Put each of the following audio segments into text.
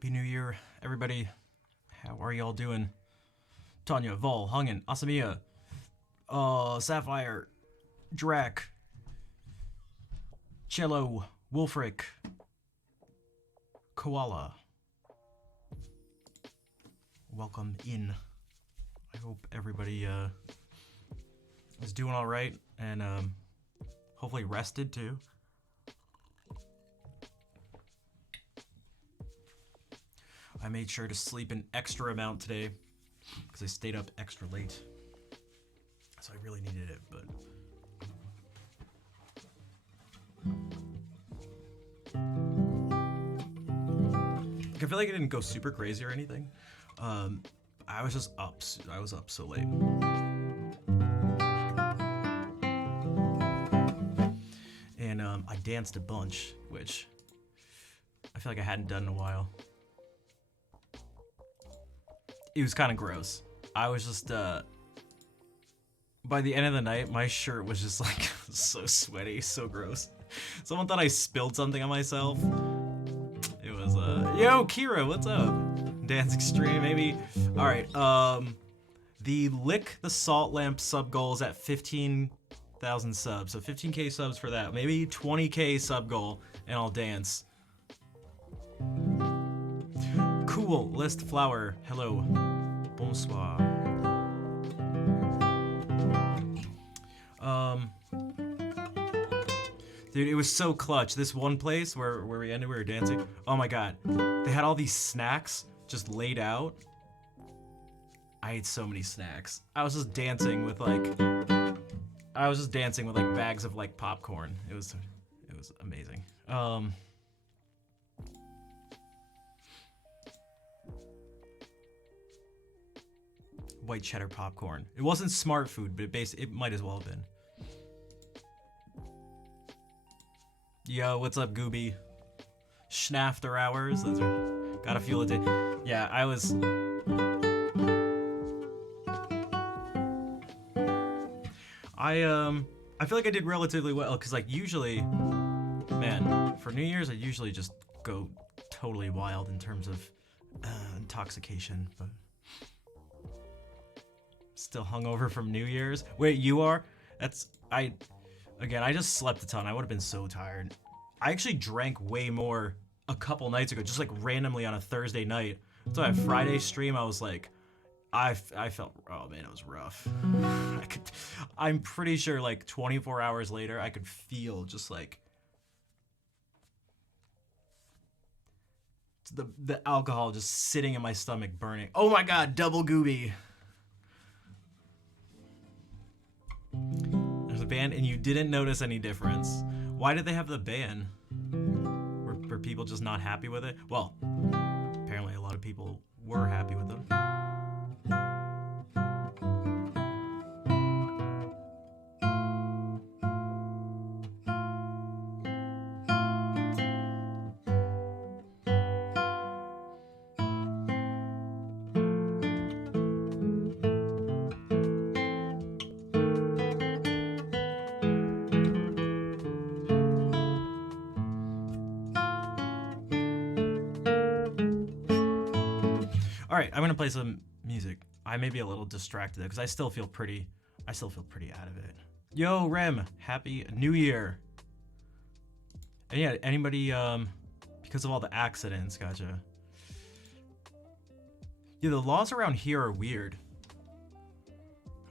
Happy New Year, everybody. How are y'all doing? Tanya, Vol, Hungen, Asamiya, Sapphire, Drac, Cello, Wolfric, Koala. Welcome in. I hope everybody is doing all right and hopefully rested too. I made sure to sleep an extra amount today because I stayed up extra late. So I really needed it, but I feel like it didn't go super crazy or anything. I was just up. I was up so late. And I danced a bunch, which I feel like I hadn't done in a while. It was kind of gross. I was just, by the end of the night, my shirt was just like so sweaty, so gross. Someone thought I spilled something on myself. It was, yo, Kira, what's up? Dance Extreme, maybe. All right, the Lick the Salt Lamp sub goal is at 15,000 subs, so 15k subs for that. Maybe 20k sub goal, and I'll dance. Cool, List Flower, hello, bonsoir. Dude, it was so clutch. This one place where we ended, we were dancing. Oh my god, they had all these snacks just laid out. I ate so many snacks. I was just dancing with like bags of like popcorn. It was amazing. White cheddar popcorn. It wasn't smart food, but it might as well have been. Yo, what's up, Gooby? Schnafter hours. Those are gotta feel it. Yeah, I was. I feel like I did relatively well because like usually, man, for New Year's I usually just go totally wild in terms of intoxication, but. Still hungover from New Year's. Wait, you are? I just slept a ton. I would have been so tired. I actually drank way more a couple nights ago, just like randomly on a Thursday night. So at Friday stream, I was like, I felt, oh man, it was rough. I'm pretty sure like 24 hours later, I could feel just like the alcohol just sitting in my stomach burning. Oh my god, double gooby. There's a ban and you didn't notice any difference. Why did they have the ban? Were people just not happy with it? Well, apparently a lot of people were happy with them. Alright, I'm gonna play some music. I may be a little distracted because I still feel pretty out of it. Yo, Rem, happy New Year. And yeah, anybody, because of all the accidents, gotcha. Yeah, the laws around here are weird.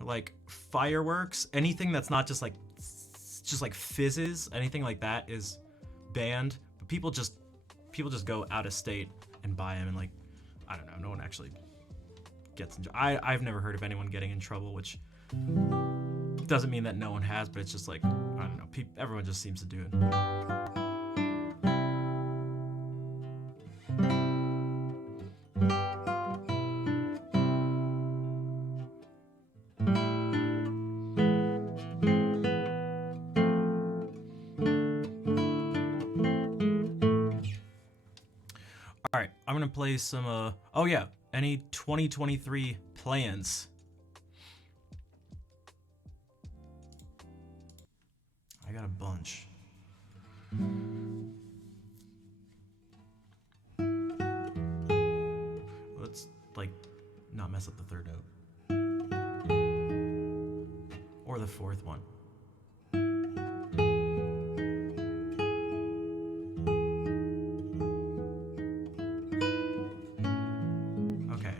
Like, fireworks, anything that's not just like fizzes, anything like that is banned. But people just go out of state and buy them and like, I don't know, no one actually gets in trouble. I've never heard of anyone getting in trouble, which doesn't mean that no one has, but it's just like, I don't know, everyone just seems to do it. Alright, I'm gonna play some, oh yeah, any 2023 plans? I got a bunch. fourth one. Okay.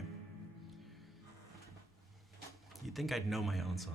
You'd think I'd know my own song.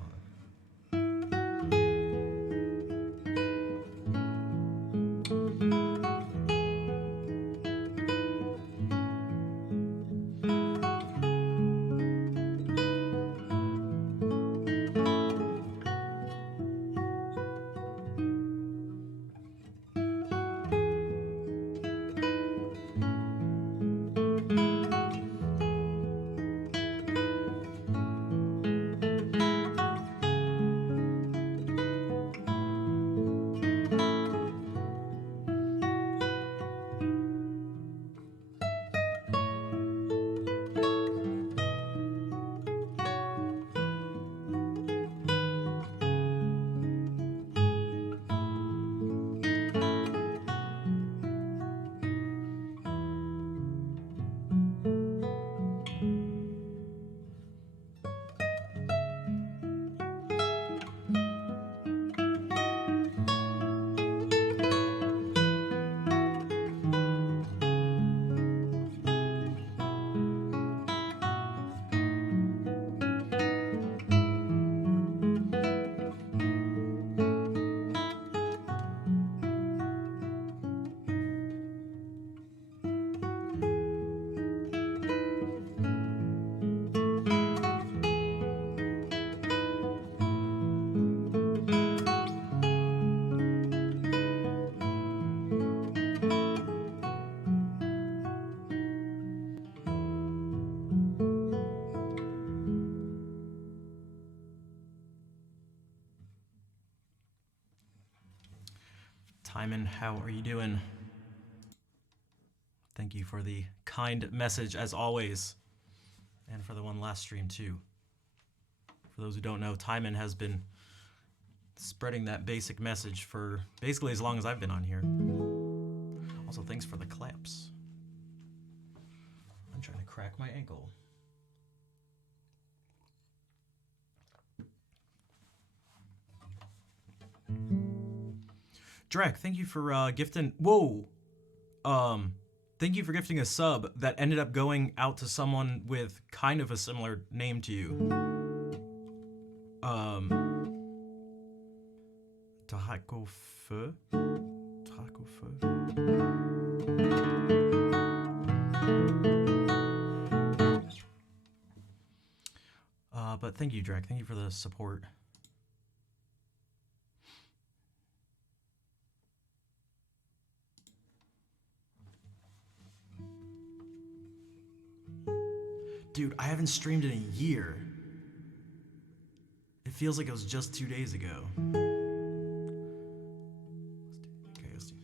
Timon, how are you doing? Thank you for the kind message as always. And for the one last stream too. For those who don't know, Timon has been spreading that basic message for basically as long as I've been on here. Also, thanks for the claps. I'm trying to crack my ankle. Drek, thank you for gifting. Whoa. Thank you for gifting a sub that ended up going out to someone with kind of a similar name to you. Taco Feu? Taco Feu? But thank you, Drek. Thank you for the support. Dude, I haven't streamed in a year. It feels like it was just 2 days ago. Okay, let's do.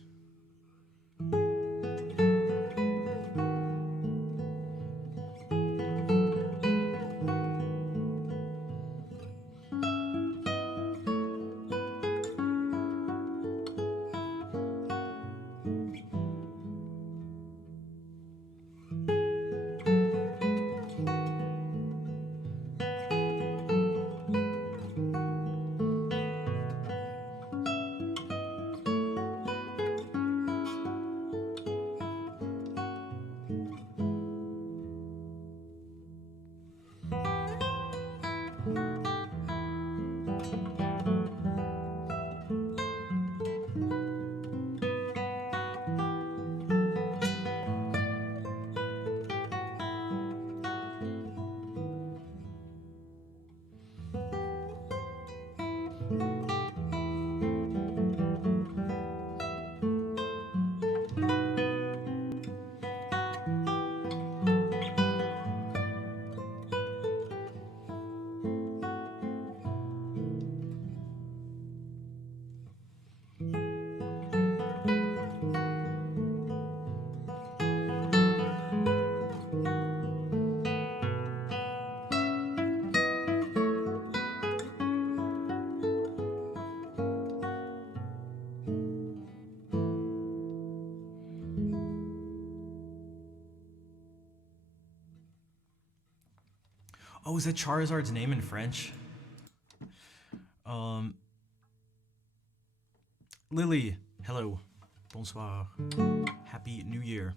Oh, is that Charizard's name in French? Um, Lily, hello. Bonsoir. Happy New Year.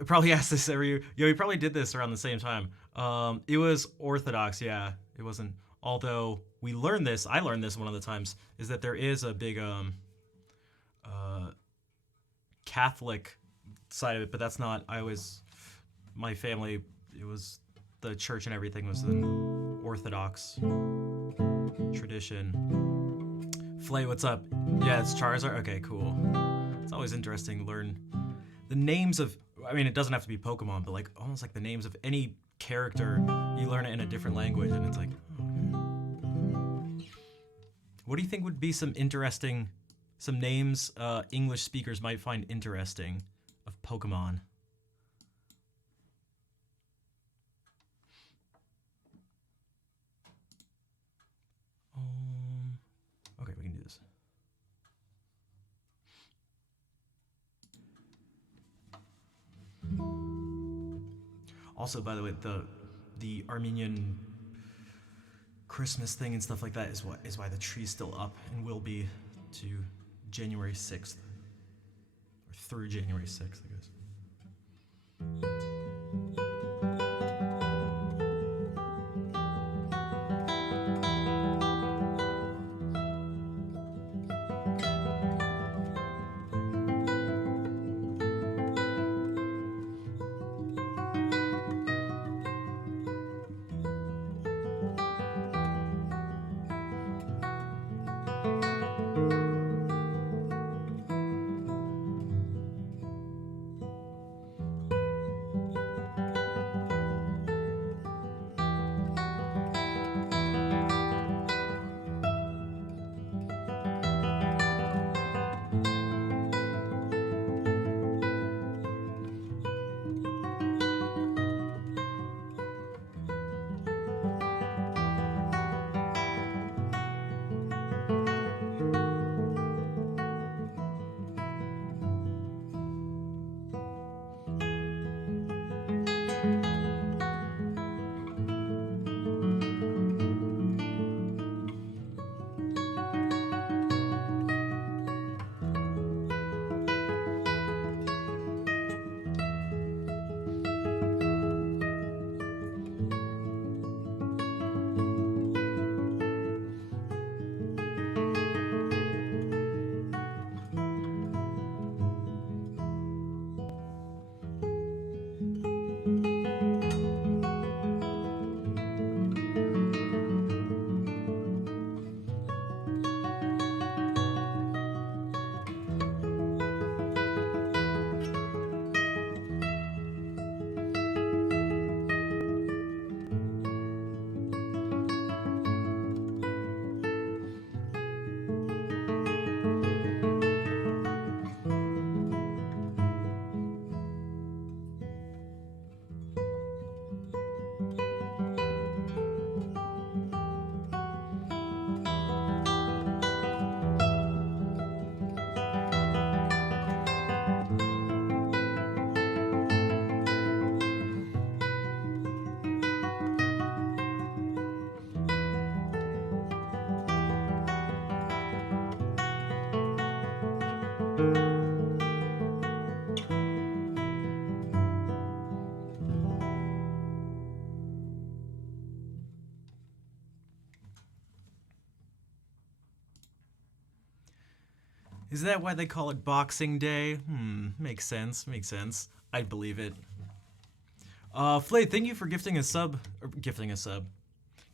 I probably asked this every year. Yo, we probably did this around the same time. It was Orthodox, yeah. It wasn't. Although we learned this, I learned this one of the times, is that there is a big Catholic side of it, but that's not. My family, it was the church and everything was an Orthodox tradition. Flay, what's up? Yeah, it's Charizard. Okay, cool. It's always interesting to learn the names of. I mean, it doesn't have to be Pokemon, but like almost like the names of any character. You learn it in a different language, and it's like, okay. What do you think would be some names English speakers might find interesting of Pokemon? Okay, we can do this. Also, by the way, the Armenian Christmas thing and stuff like that is why the tree's still up and will be to January 6th. Or through January 6th, I guess. Is that why they call it Boxing Day? Makes sense. Makes sense. I'd believe it. Flay, thank you for gifting a sub.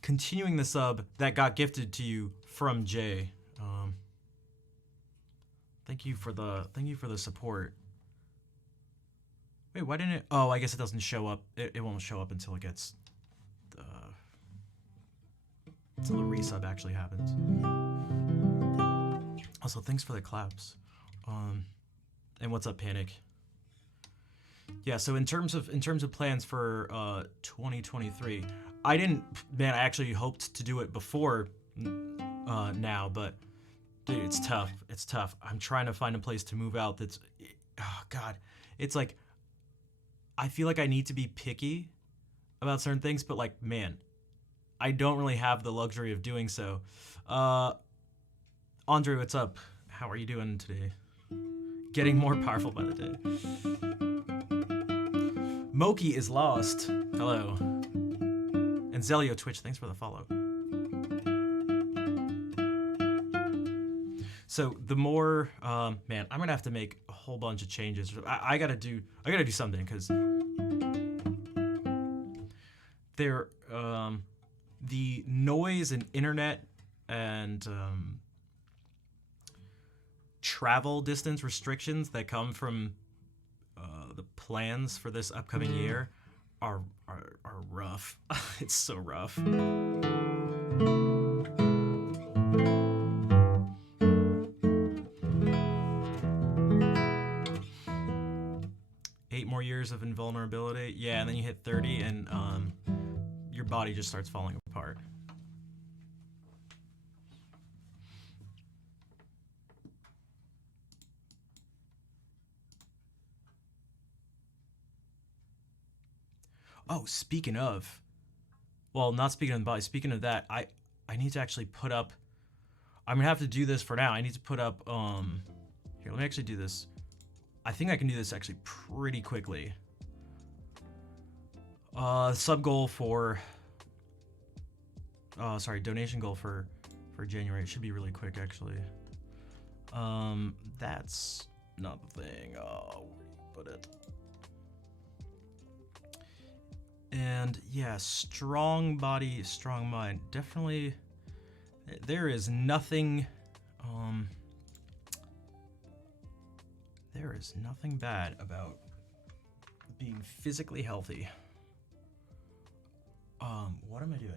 Continuing the sub that got gifted to you from Jay. Thank you for the support. Wait, why didn't it? Oh, I guess it doesn't show up. It won't show up until it gets until the resub actually happens. Also, thanks for the claps. And what's up, Panic? Yeah, so in terms of plans for 2023, I actually hoped to do it before now, but dude, it's tough. It's tough. I'm trying to find a place to move out that's, oh God, it's like, I feel like I need to be picky about certain things, but like, man, I don't really have the luxury of doing so. Andre, what's up? How are you doing today? Getting more powerful by the day. Moki is lost. Hello. And Zelio Twitch, thanks for the follow. So the more, man, I'm gonna have to make a whole bunch of changes. I gotta do something because the noise and internet and travel distance restrictions that come from the plans for this upcoming year are rough. It's so rough. More years of invulnerability. Yeah, and then you hit 30 and your body just starts falling apart. Oh, speaking of, well, not speaking of the body, speaking of that, I need to actually put up, I'm gonna have to do this for now. I need to put up, here, let me actually do this. I think I can do this actually pretty quickly. Sub goal for, donation goal for January. It should be really quick actually. That's not the thing. Oh, where do you put it? And yeah, strong body, strong mind. Definitely, there is nothing, there is nothing bad about being physically healthy. What am I doing?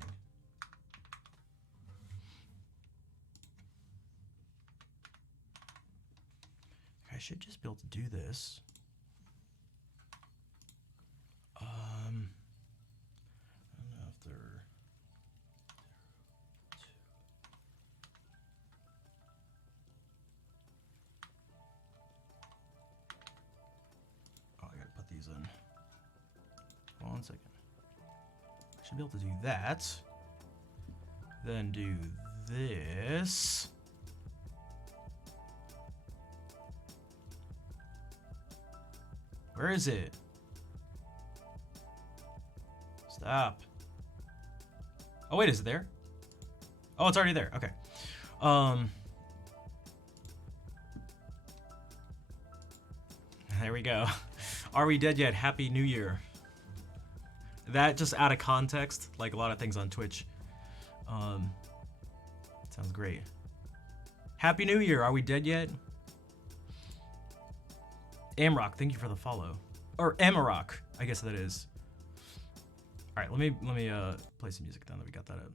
I should just be able to do this. I don't know if they're... Oh, I gotta put these in. Hold on 1 second. I should be able to do that. Then do this. Where is it? Stop. Oh wait, is it there? Oh, it's already there. Okay. There we go. Are we dead yet? Happy New Year. That just out of context, like a lot of things on Twitch. Sounds great. Happy New Year. Are we dead yet? Amrock, thank you for the follow. Or Amarok, I guess that is. All right, let me play some music now that we got that out.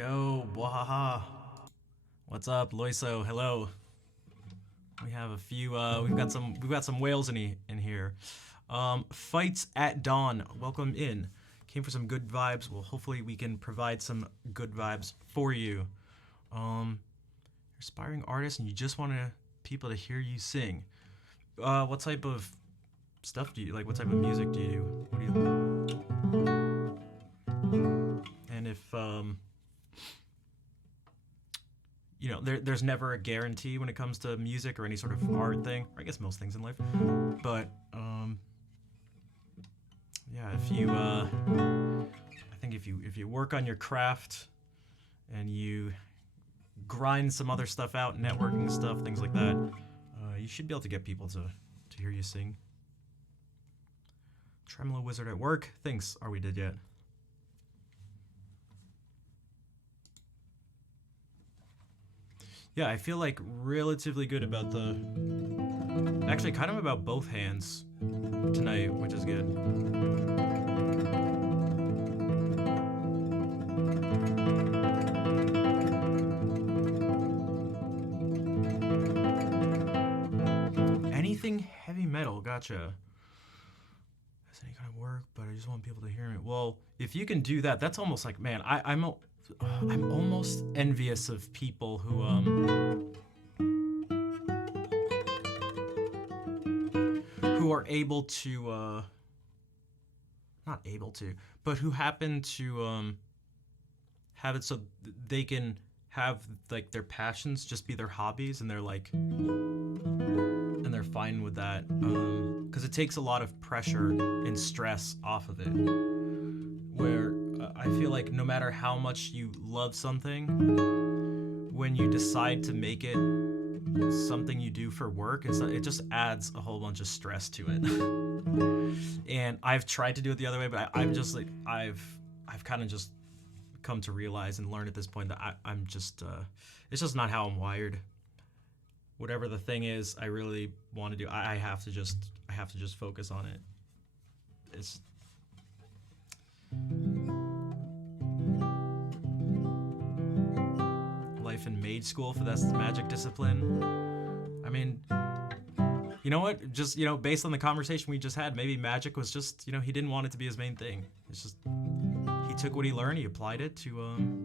Yo, Wahaha. What's up, Loiso? Hello. We have a few. We've got some whales in here. Fights at dawn. Welcome in. Came for some good vibes. Well, hopefully we can provide some good vibes for you. You're aspiring artist and you just want people to hear you sing. What type of stuff do you like? What type of music do you do? What do you? And if there's never a guarantee when it comes to music or any sort of art thing. Or I guess most things in life. But yeah, if you I think if you work on your craft and you grind some other stuff out, networking stuff, things like that, you should be able to get people to hear you sing. Tremolo Wizard at work. Thanks. Are we dead yet? Yeah, I feel like relatively good about actually kind of about both hands tonight, which is good. Anything heavy metal, gotcha. Has any kind of work, but I just want people to hear me. Well, if you can do that, that's almost like, man, I'm almost envious of people who are able to not able to, but who happen to have it so they can have like their passions just be their hobbies, and they're fine with that, because it takes a lot of pressure and stress off of it, where I feel like no matter how much you love something, when you decide to make it something you do for work, it just adds a whole bunch of stress to it. And I've tried to do it the other way, but I'm just like, I've kind of just come to realize and learn at this point that I'm just it's just not how I'm wired. Whatever the thing is I really want to do, I have to just focus on it. It's life in mage school for that's the magic discipline. I mean, you know what? Just, based on the conversation we just had, maybe magic was just, he didn't want it to be his main thing. It's just, he took what he learned, he applied it to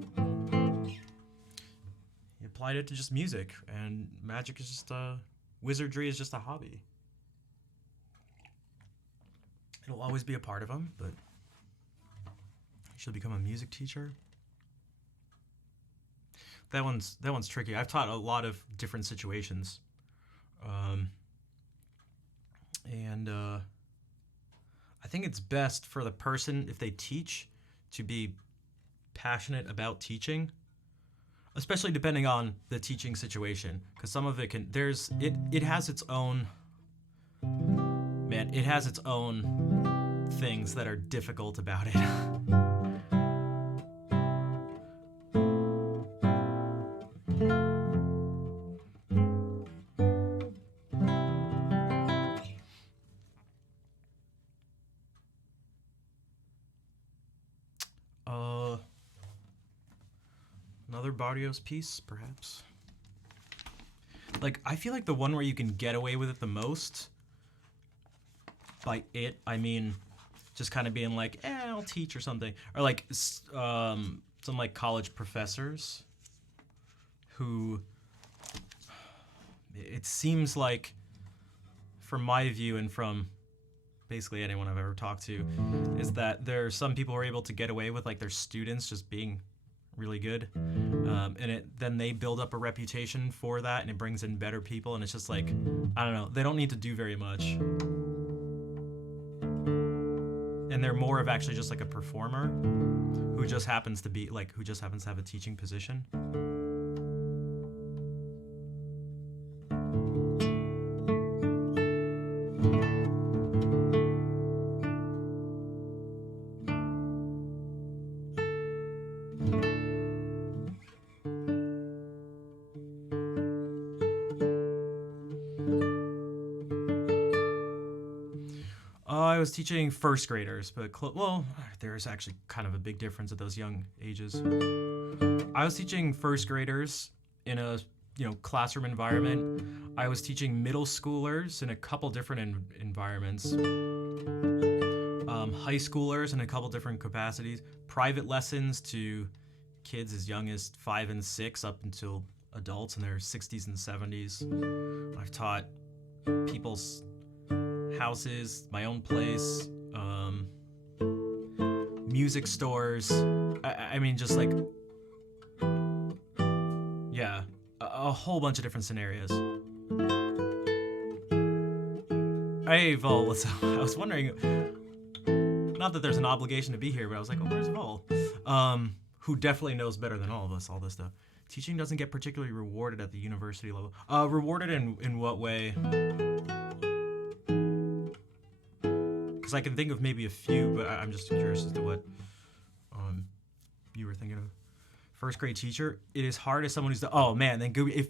just music, and magic is just wizardry is just a hobby. It'll always be a part of him, but she'll become a music teacher. That one's tricky. I've taught a lot of different situations, and I think it's best for the person, if they teach, to be passionate about teaching, especially depending on the teaching situation, because some of it it has its own things that are difficult about it. Another Barrios piece, perhaps. Like, I feel like the one where you can get away with it the most, by it, I mean, just kind of being like, I'll teach or something. Or like, some like college professors who, it seems like, from my view and from basically anyone I've ever talked to, is that there are some people who are able to get away with like their students just being really good, and then they build up a reputation for that, and it brings in better people, and it's just like, I don't know, they don't need to do very much, and they're more of actually just like a performer who just happens to have a teaching position. I was teaching first graders, but well, there's actually kind of a big difference at those young ages. I was teaching first graders in a classroom environment. I was teaching middle schoolers in a couple different environments. High schoolers in a couple different capacities. Private lessons to kids as young as 5 and 6 up until adults in their 60s and 70s. I've taught people's houses, my own place, music stores. I mean, just like, yeah, a whole bunch of different scenarios. Hey, Vol, what's up? I was wondering, not that there's an obligation to be here, but I was like, oh, where's Vol? Who definitely knows better than all of us all this stuff. Teaching doesn't get particularly rewarded at the university level. Rewarded in what way? Because I can think of maybe a few, but I'm just curious as to what you were thinking of. First grade teacher, it is hard as someone who's oh man, then go if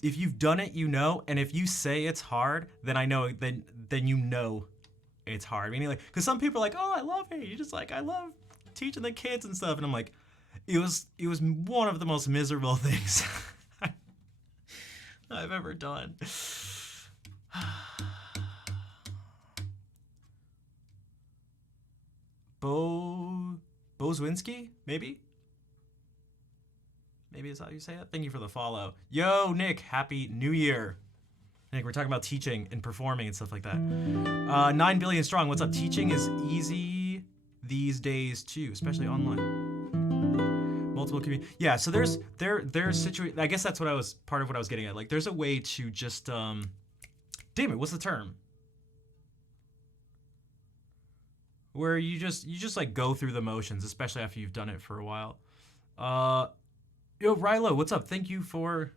you've done it, you know, and if you say it's hard, then I know then you know it's hard. Meaning like, because some people are like, oh, I love it. You just like, I love teaching the kids and stuff, and I'm like, it was one of the most miserable things I've ever done. Bozwinski, maybe? Maybe is how you say it? Thank you for the follow. Yo, Nick, happy new year. Nick, we're talking about teaching and performing and stuff like that. 9 billion strong, what's up? Teaching is easy these days too, especially online. Multiple community. Yeah, so there's I guess that's part of what I was getting at. Like there's a way to just damn it, what's the term? Where you just like go through the motions, especially after you've done it for a while. Yo, Rilo, what's up? Thank you for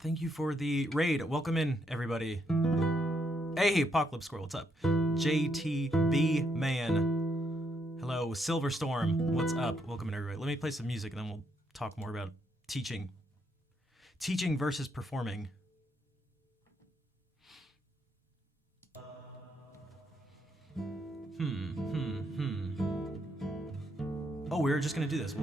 the raid. Welcome in, everybody. Hey, Apocalypse Squirrel, what's up? JTB Man. Hello, Silverstorm, what's up? Welcome in, everybody. Let me play some music and then we'll talk more about teaching. Teaching versus performing. Oh, we were just gonna do this.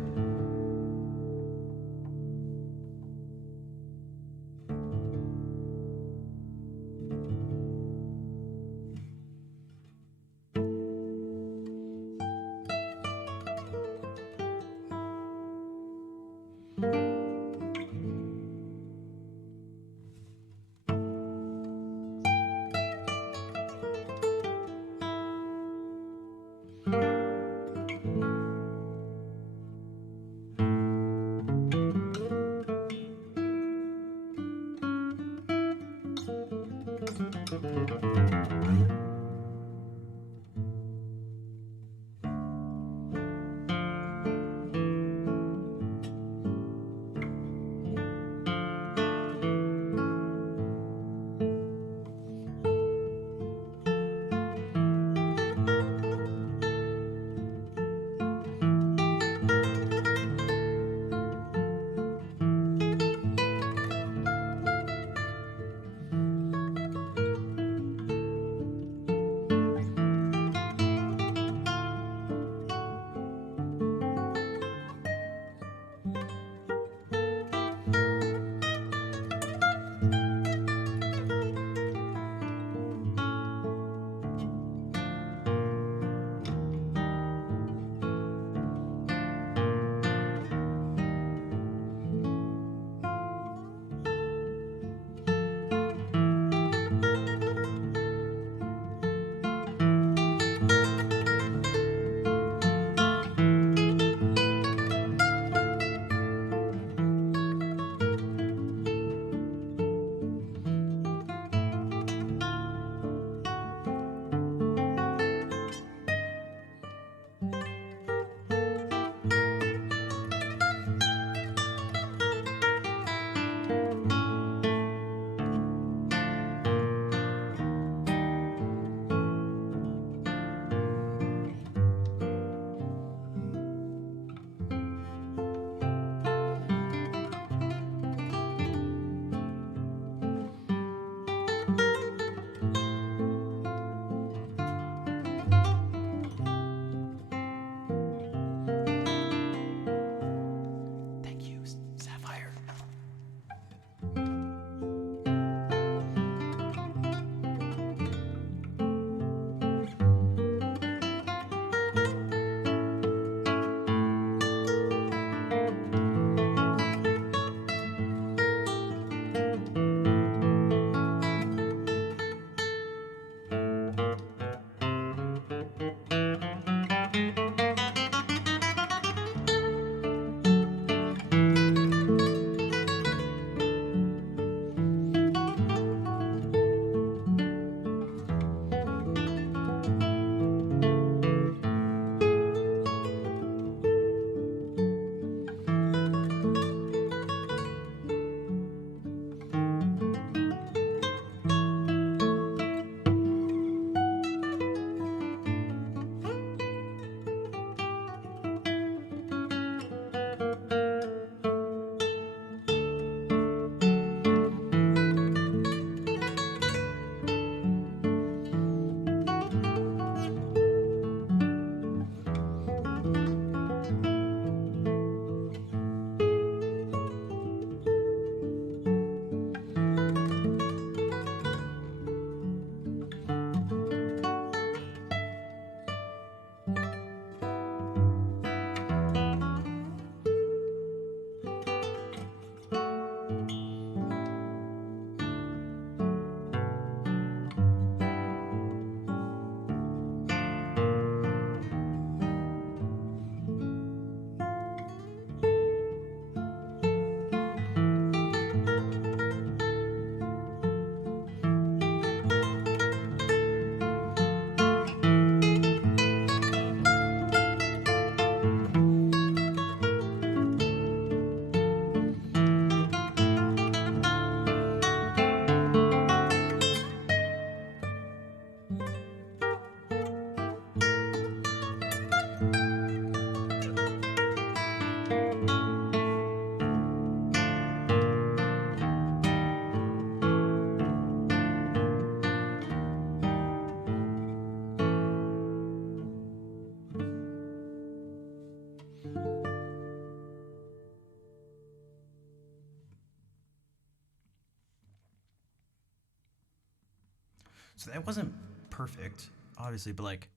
So that wasn't perfect, obviously, but like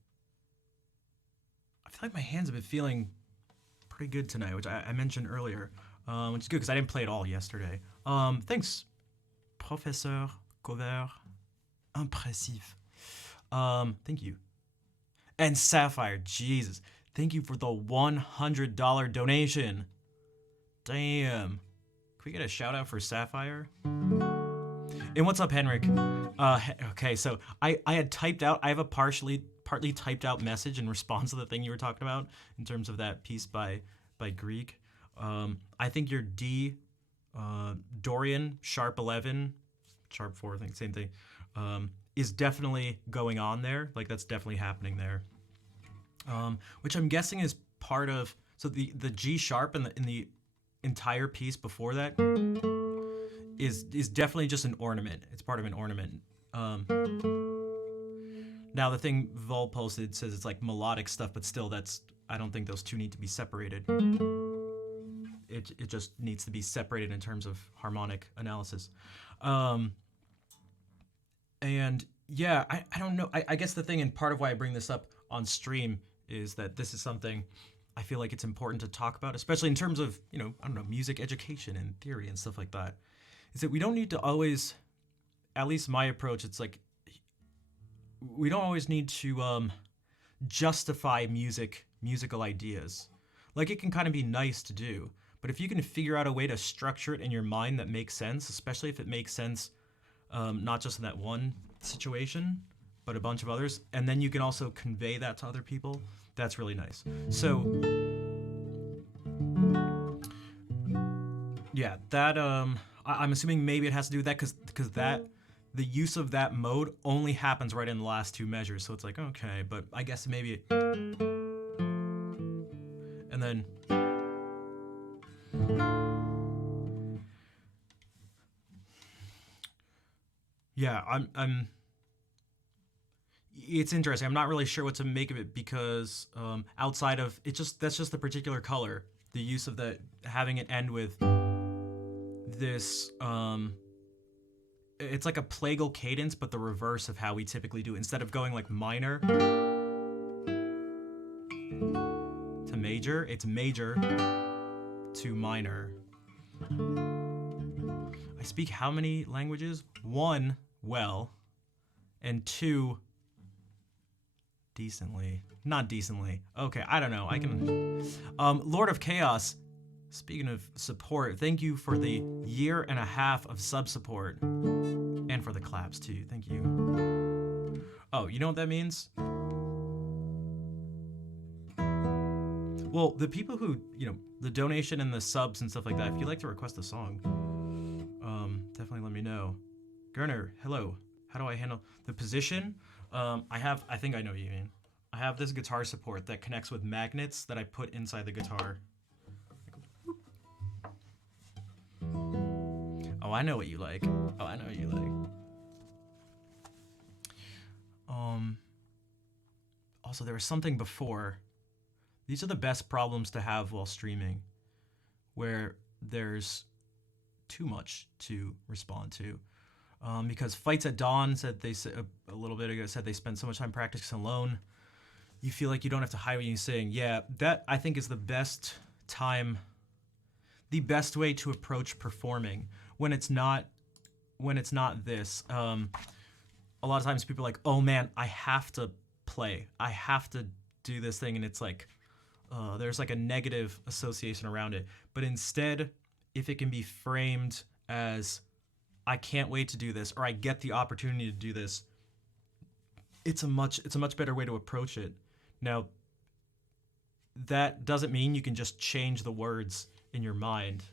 I feel like my hands have been feeling pretty good tonight, which I mentioned earlier, which is good because I didn't play at all yesterday. Thanks, Professeur Cover. Impressive. Thank you. And Sapphire, Jesus, thank you for the $100 donation. Damn. Can we get a shout out for Sapphire? And what's up, Henrik? Okay, so I had typed out, I have a partly typed out message in response to the thing you were talking about in terms of that piece by Greek. I think your D, Dorian, sharp 11, sharp 4, I think, same thing, is definitely going on there. Like, that's definitely happening there. Which I'm guessing is part of, so the G sharp in the entire piece before that is definitely just an ornament. It's part of an ornament. Now the thing Vol posted says it's like melodic stuff, but still, I don't think those two need to be separated. It just needs to be separated in terms of harmonic analysis. And yeah, I don't know. I guess the thing, and part of why I bring this up on stream, is that this is something I feel like it's important to talk about, especially in terms of, I don't know, music education and theory and stuff like that, is that we don't need to always, at least my approach, it's like, we don't always need to justify musical ideas. Like, it can kind of be nice to do, but if you can figure out a way to structure it in your mind that makes sense, especially if it makes sense not just in that one situation, but a bunch of others, and then you can also convey that to other people, that's really nice. So, yeah, that, I'm assuming maybe it has to do with that, because that, the use of that mode only happens right in the last two measures, so it's like, okay, but I guess maybe and then yeah, I'm it's interesting. I'm not really sure what to make of it, because outside of it, that's just the particular color, the use of the having it end with this it's like a plagal cadence, but the reverse of how we typically do it. Instead of going like minor to major, it's major to minor. I speak how many languages? 1, well, and 2, decently. Not decently. Okay, I don't know. I can... Lord of Chaos, speaking of support, thank you for the 1.5 years of sub support. And for the claps, too. Thank you. Oh, you know what that means? Well, the people who, the donation and the subs and stuff like that, if you'd like to request a song, definitely let me know. Gerner, hello. How do I handle the position? I think I know what you mean. I have this guitar support that connects with magnets that I put inside the guitar. Oh, I know what you like. Oh, I know what you like. Also, there was something before. These are the best problems to have while streaming, where there's too much to respond to. Because Fights at Dawn said a little bit ago said they spent so much time practicing alone. You feel like you don't have to hide what you sing. Yeah, that I think is the best way to approach performing when it's not this. A lot of times people are like, oh man, I have to play. I have to do this thing, and it's like there's like a negative association around it. But instead, if it can be framed as I can't wait to do this, or I get the opportunity to do this, it's a much better way to approach it. Now, that doesn't mean you can just change the words in your mind.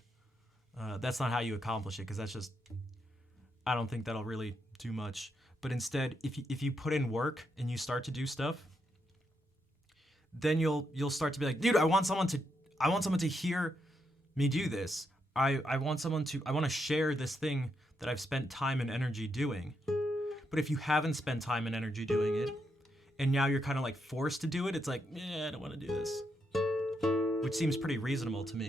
That's not how you accomplish it, because that's just, I don't think that'll really do much. But instead, if you put in work and you start to do stuff, then you'll start to be like, dude, I want someone to hear me do this. I want to share this thing that I've spent time and energy doing. But if you haven't spent time and energy doing it, and now you're kind of like forced to do it, it's like, yeah, I don't want to do this. Which seems pretty reasonable to me.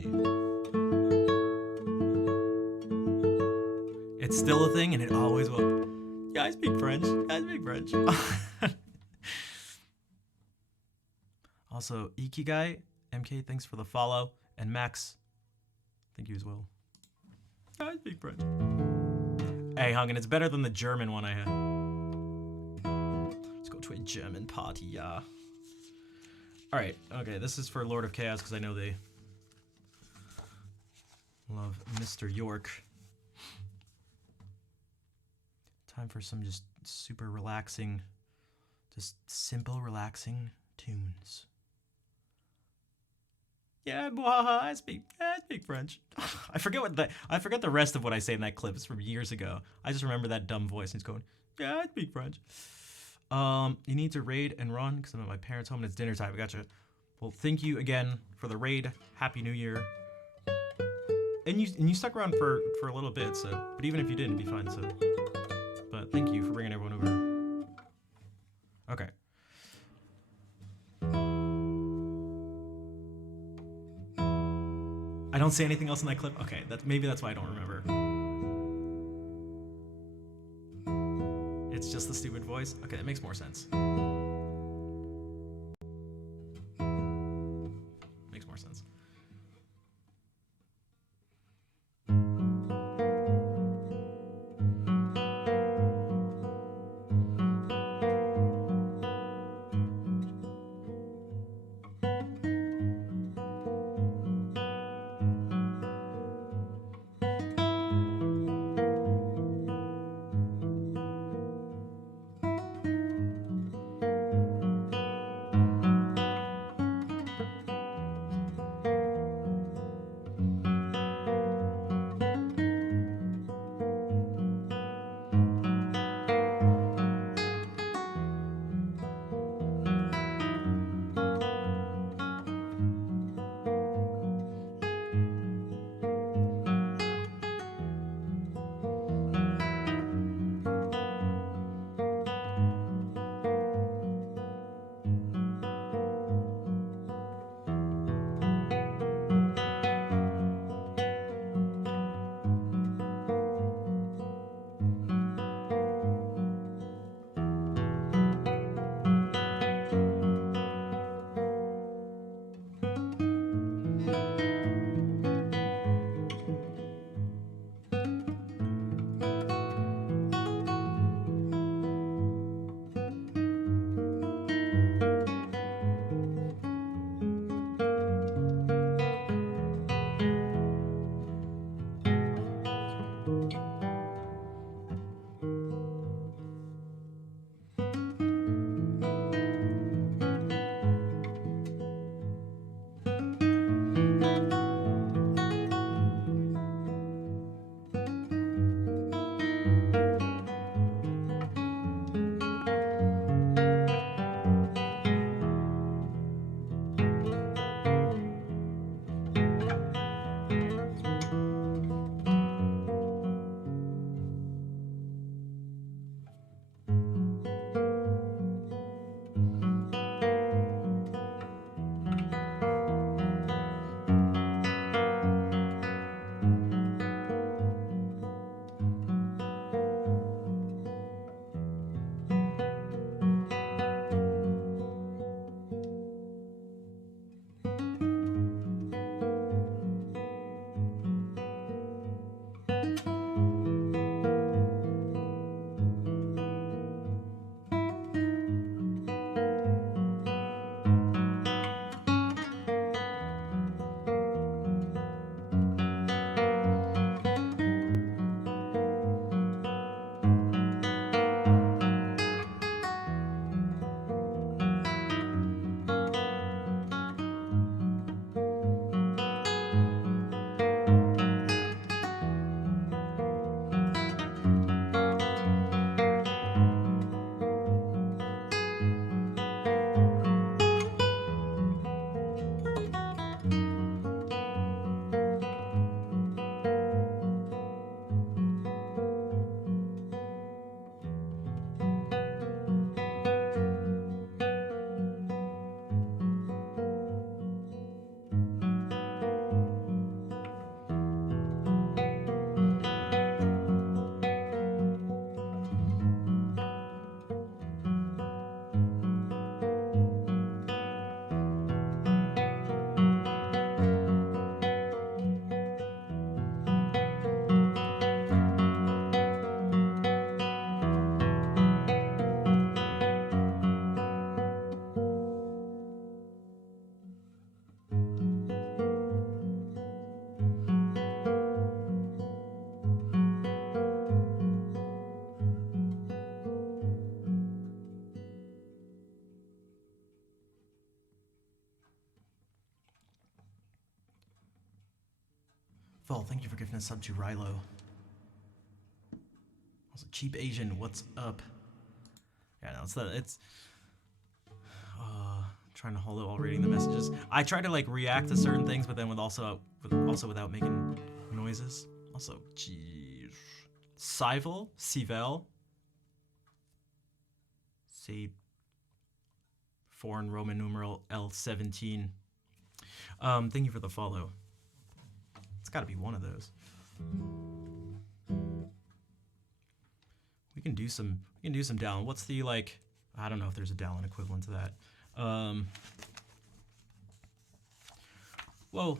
It's still a thing, and it always will. Yeah, I speak French. I speak French. Also, Ikigai, MK, thanks for the follow. And Max, thank you as well. I speak French. Hey, Hungen, it's better than the German one I had. Let's go to a German party, yeah. Alright, okay, this is for Lord of Chaos because I know they love Mr. York. Time for some just super relaxing, just simple, relaxing tunes. Yeah, I speak French. I forget the rest of what I say in that clip. It's from years ago. I just remember that dumb voice. And he's going, yeah, I speak French. You need to raid and run because I'm at my parents' home and it's dinner time. I gotcha. Well, thank you again for the raid. Happy New Year. And you stuck around for a little bit. So, but even if you didn't, it'd be fine. So, but thank you for bringing everyone over. Okay. I don't say anything else in that clip? Okay, maybe that's why I don't remember. It's just the stupid voice? Okay, that makes more sense. Makes more sense. Vol, thank you for giving a sub to Rilo. Also, Cheap Asian, what's up? Yeah, no, it's trying to hold it while reading the messages. I try to like react to certain things, but then also without making noises. Also, geez. Sivel, say foreign Roman numeral L17. Thank you for the follow. It's got to be one of those. We can do some Dallin. What's the like? I don't know if there's a Dallin equivalent to that. Well,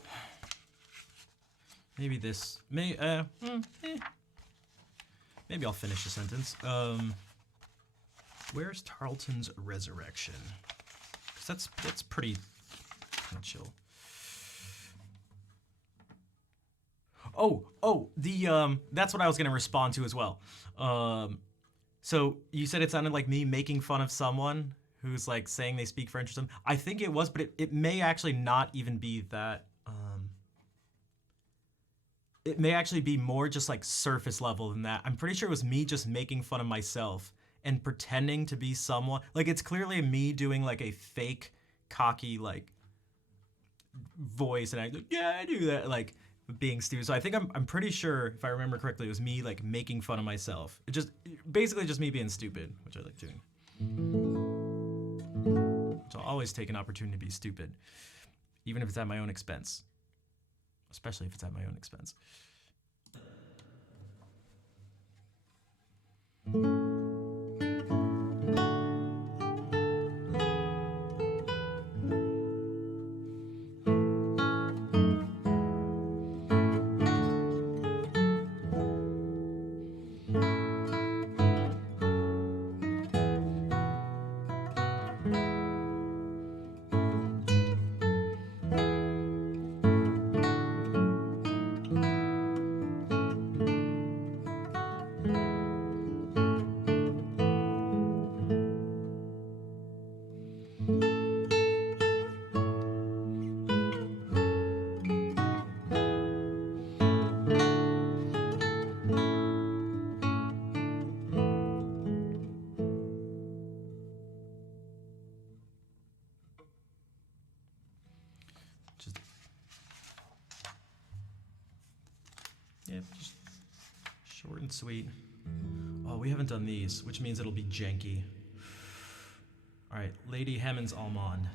maybe this maybe I'll finish the sentence. Where's Tarleton's resurrection? Because that's pretty chill. Oh, that's what I was gonna respond to as well. So you said it sounded like me making fun of someone who's like saying they speak French or something. I think it was, but it may actually not even be that. It may actually be more just like surface level than that. I'm pretty sure it was me just making fun of myself and pretending to be someone. Like it's clearly me doing like a fake cocky like voice and I like, yeah, I do that, like being stupid. So I think I'm pretty sure, if I remember correctly, it was me like making fun of myself. It just basically just me being stupid, which I like doing. So I'll always take an opportunity to be stupid, even if it's at my own expense. Especially if it's at my own expense. Just short and sweet. Oh, we haven't done these, which means it'll be janky. All right, Lady Hammond's Almond.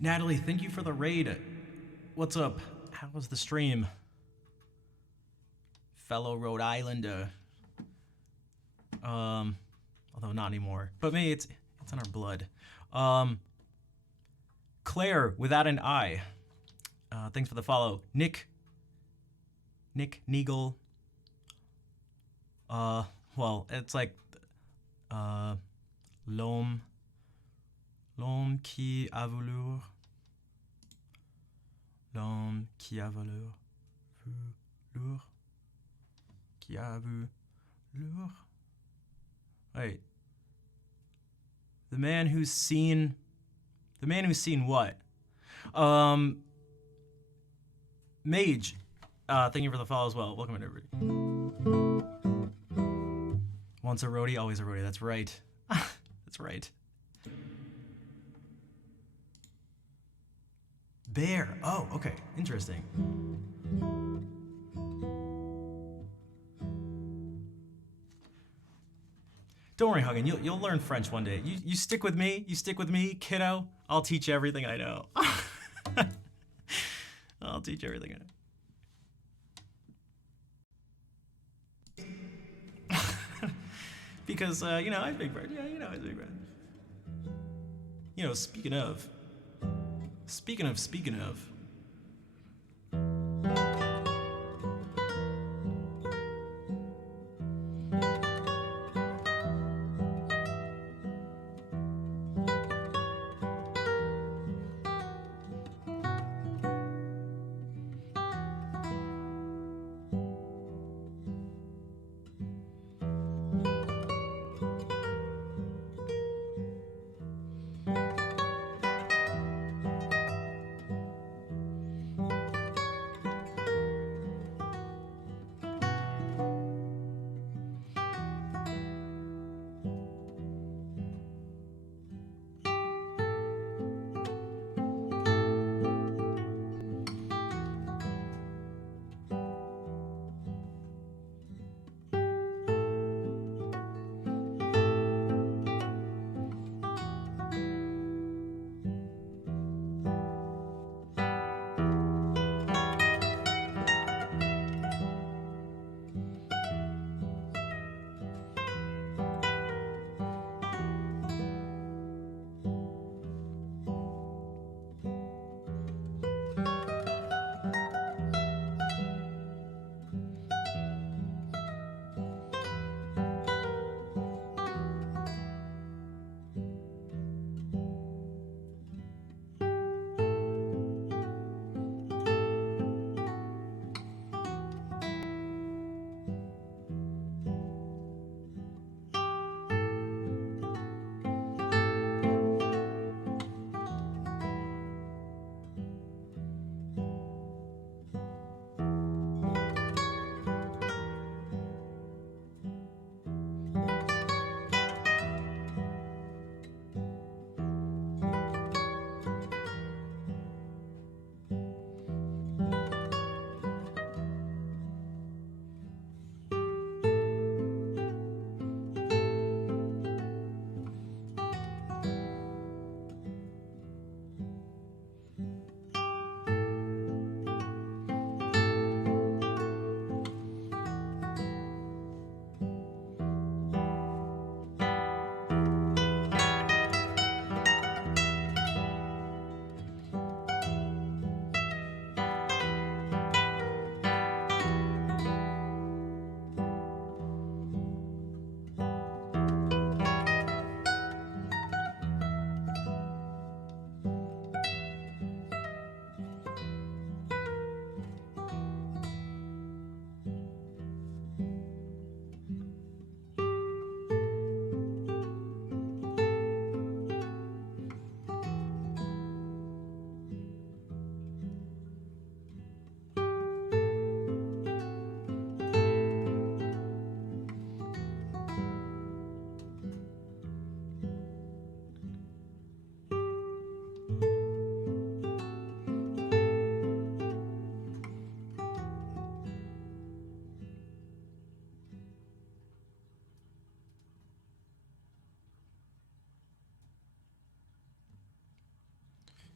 Natalie, thank you for the raid. What's up? How was the stream? Fellow Rhode Islander. Although not anymore. But maybe it's in our blood. Claire, without an I. Thanks for the follow. Nick Neagle. Well, it's like l'homme qui a voulu. L'homme qui a voulu. Qui a voulu. Wait. The man who's seen what? Mage. Thank you for the follow as well. Welcome in, everybody. Once a roadie, always a roadie. That's right. That's right. Bear. Oh, okay. Interesting. Don't worry, Huggin. You'll learn French one day. You stick with me. You stick with me, kiddo. I'll teach you everything I know. I'll teach you everything I know. Because you know, I speak French. Yeah, you know, I speak French. You know, speaking of.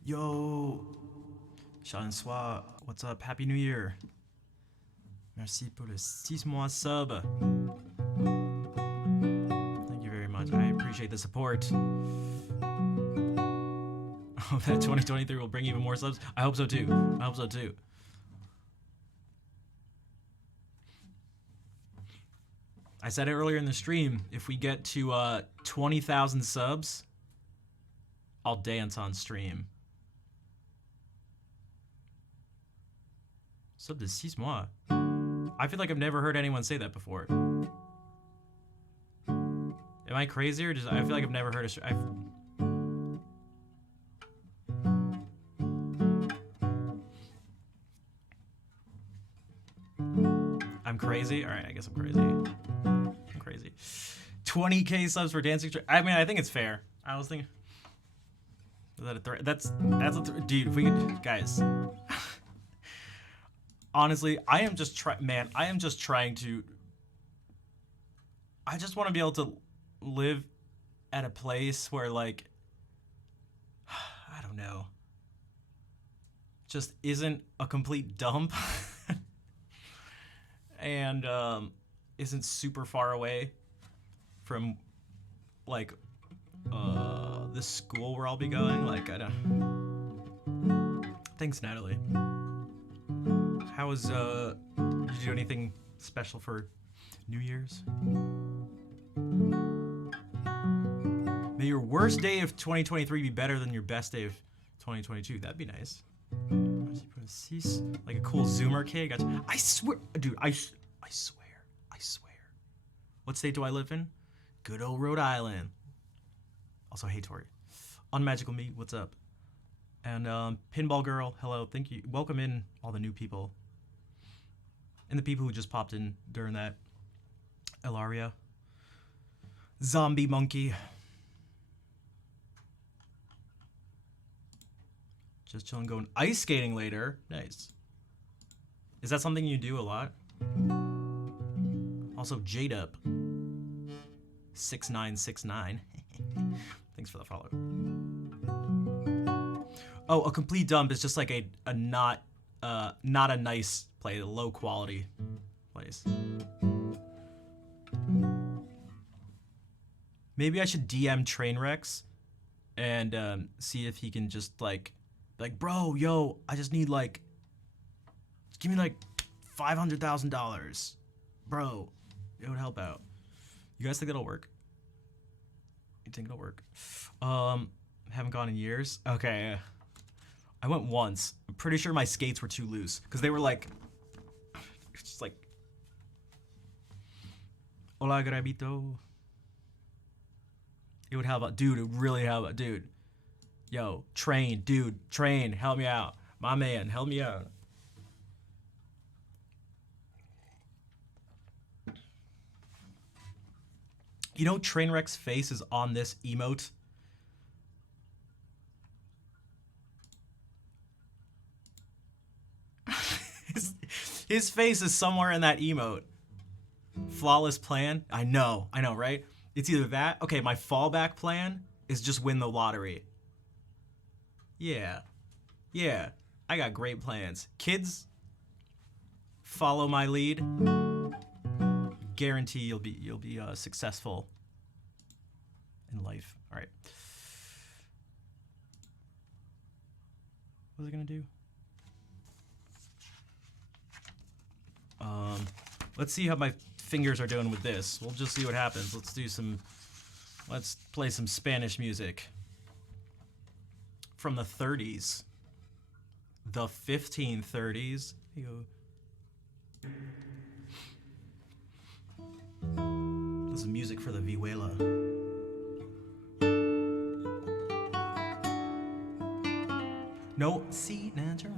Yo, Sharon Soir, what's up? Happy New Year. Merci pour le 6 mois sub. Thank you very much. I appreciate the support. Oh, that 2023 will bring even more subs? I hope so too. I hope so too. I said it earlier in the stream, if we get to 20,000 subs, I'll dance on stream. Sub de 6 mois. I feel like I've never heard anyone say that before. Am I crazy or just I feel like I've never heard I'm crazy? Alright, I guess I'm crazy. I'm crazy. crazy. 20K subs for Dancing Stream. I mean, I think it's fair. I was thinking, is that a threat? That's dude. If we could, guys. Honestly, I am just trying to. I just want to be able to live at a place where, like, I don't know, just isn't a complete dump and isn't super far away from, like, this school where I'll be going. Like, I don't. Thanks, Natalie. How was, did you do anything special for New Year's? May your worst day of 2023 be better than your best day of 2022. That'd be nice. Like a cool Zoomer kid. Gotcha. I swear, dude, I swear. What state do I live in? Good old Rhode Island. Also, hey, Tori. Unmagical Me, what's up? And Pinball Girl, hello, thank you. Welcome in all the new people. And the people who just popped in during that. Elaria. Zombie Monkey. Just chilling, going ice skating later. Nice. Is that something you do a lot? Also, Jade Up. 6969. Thanks for the follow. Oh, a complete dump is just like a not a nice place, a low quality place. Maybe I should DM Trainwrecks and see if he can just like, bro, yo, I just need like, give me like $500,000, bro. It would help out. You guys think that'll work? You think it'll work? Haven't gone in years. Okay, I went once. I'm pretty sure my skates were too loose because they were like, it's just like, hola grabito. It would help out, dude. It would really help out, dude. Yo, Train, dude, Train, help me out. My man, help me out. You know Trainwreck's face is on this emote? his face is somewhere in that emote. Flawless plan? I know, right? It's either that, okay, my fallback plan is just win the lottery. Yeah, I got great plans. Kids, follow my lead. Guarantee you'll be successful in life. All right. What was I gonna do? Let's see how my fingers are doing with this. We'll just see what happens. Let's play some Spanish music from the 30s, the 1530s. Here you go. This is music for the vihuela. No, see, natural.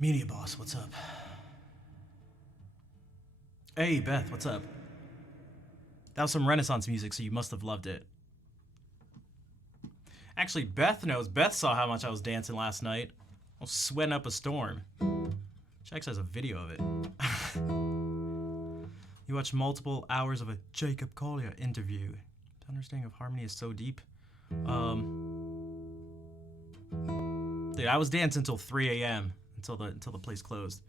Media Boss, what's up? Hey, Beth, what's up? That was some Renaissance music, so you must have loved it. Actually, Beth knows. Beth saw how much I was dancing last night. I was sweating up a storm. She actually has a video of it. You watch multiple hours of a Jacob Collier interview. The understanding of harmony is so deep. Dude, I was dancing until 3 a.m. until the place closed.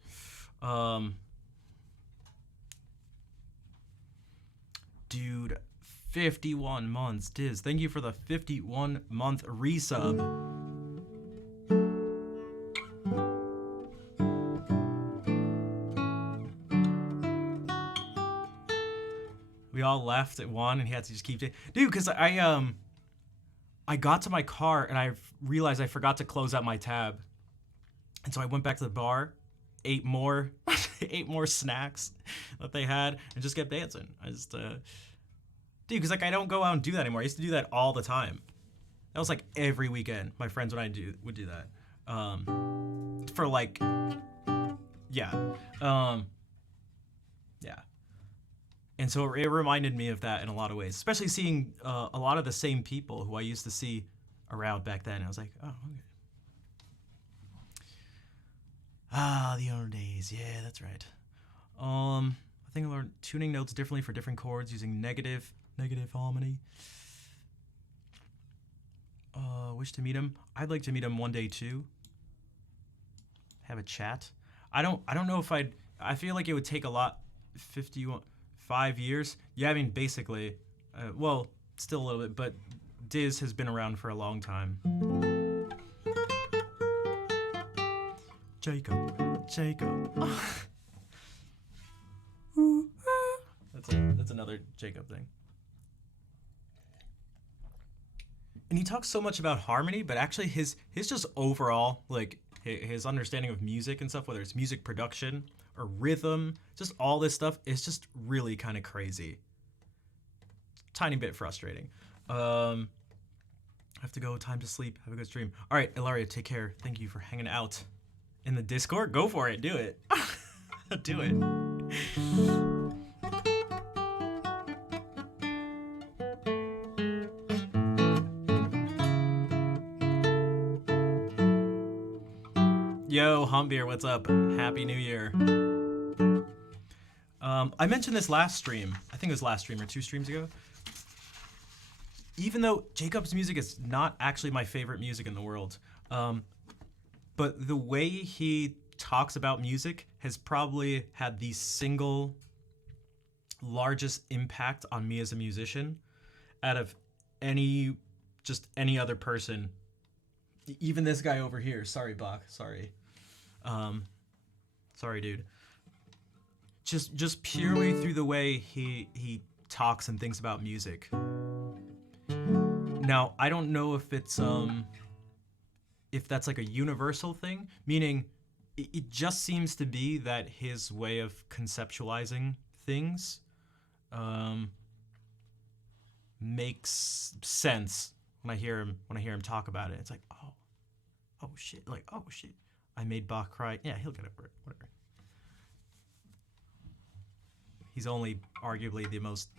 Dude, 51 months. Diz, thank you for the 51-month resub. We all left at 1 and he had to just keep it. Dude, because I got to my car and I realized I forgot to close out my tab. And so I went back to the bar, ate more snacks that they had, and just kept dancing. I just, dude, because like I don't go out and do that anymore. I used to do that all the time. That was like every weekend. My friends would do that. For like, yeah, yeah. And so it reminded me of that in a lot of ways, especially seeing a lot of the same people who I used to see around back then. I was like, oh, okay. Ah, the old days. Yeah, that's right. I think I learned tuning notes differently for different chords using negative harmony. Wish to meet him. I'd like to meet him one day too. Have a chat. I don't know if I feel like it would take a lot. 5 years. Yeah, I mean basically. Well, still a little bit, but Diz has been around for a long time. Jacob. That's another Jacob thing. And he talks so much about harmony, but actually his just overall, like his understanding of music and stuff, whether it's music production or rhythm, just all this stuff is just really kind of crazy. Tiny bit frustrating. I have to go. Time to sleep. Have a good stream. All right, Ilaria, take care. Thank you for hanging out in the Discord. Go for it. Do it. Do it. Yo, Humbeer, what's up? Happy New Year. I mentioned this last stream. I think it was last stream or 2 streams ago. Even though Jacob's music is not actually my favorite music in the world, but the way he talks about music has probably had the single largest impact on me as a musician out of any other person. Even this guy over here. Sorry, Bach. Sorry. Sorry, dude. Just purely through the way he talks and thinks about music. Now, I don't know if that's like a universal thing, meaning it just seems to be that his way of conceptualizing things makes sense when I hear him talk about it. It's like, oh shit, like, oh shit, I made Bach cry. Yeah, he'll get over it. Whatever. He's only arguably the most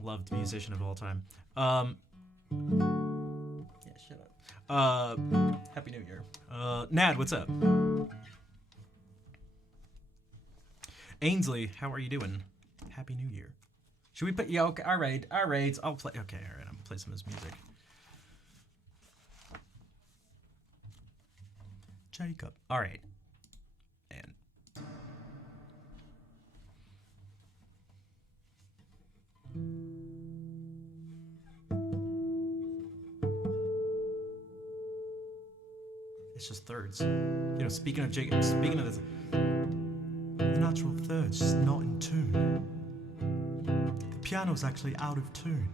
loved musician of all time. Yeah, shut up. Happy New Year. Nad, what's up? Ainsley, how are you doing? Happy New Year. Should we put, yeah, okay, all right, I'll play, okay, all right, I'm gonna play some of his music. Jacob, all right, and it's just thirds. You know, speaking of Jacob, speaking of this, the natural thirds is not in tune. The piano's actually out of tune.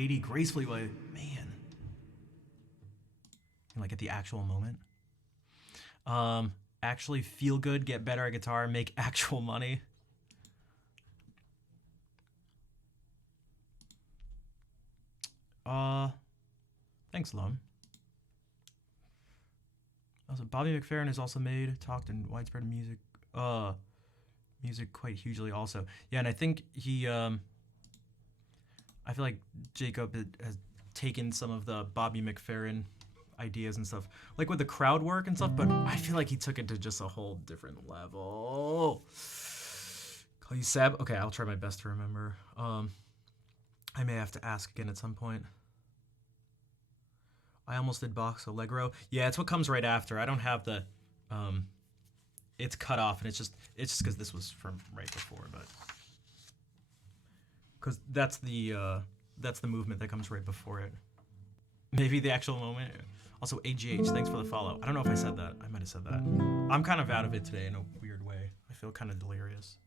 80 gracefully by, man. Like at the actual moment. Actually feel good, get better at guitar, make actual money. Thanks, Lum. Also, Bobby McFerrin has also talked in widespread music quite hugely also. Yeah, and I think he, I feel like Jacob has taken some of the Bobby McFerrin ideas and stuff, like with the crowd work and stuff, but I feel like he took it to just a whole different level. Call you Seb? Okay, I'll try my best to remember. I may have to ask again at some point. I almost did Box Allegro. Yeah, it's what comes right after. I don't have the, it's cut off, and it's just because this was from right before, but because that's the movement that comes right before it. Maybe the actual moment. Also, AGH, thanks for the follow. I don't know if I said that. I might have said that. I'm kind of out of it today in a weird way. I feel kind of delirious.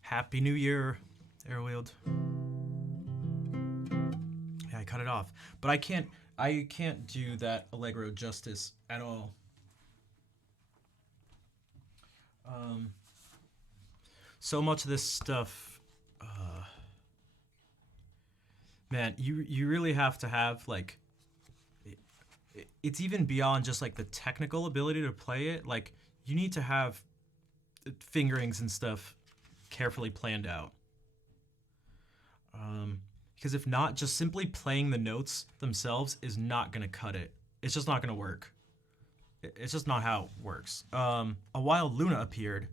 Happy New Year, Airwield. Yeah, I cut it off, but I can't do that Allegro justice at all. So much of this stuff, man, you really have to have like, it's even beyond just like the technical ability to play it. Like, you need to have fingerings and stuff carefully planned out. Because if not, just simply playing the notes themselves is not gonna cut it. It's just not gonna work. It's just not how it works. A Wild Luna appeared.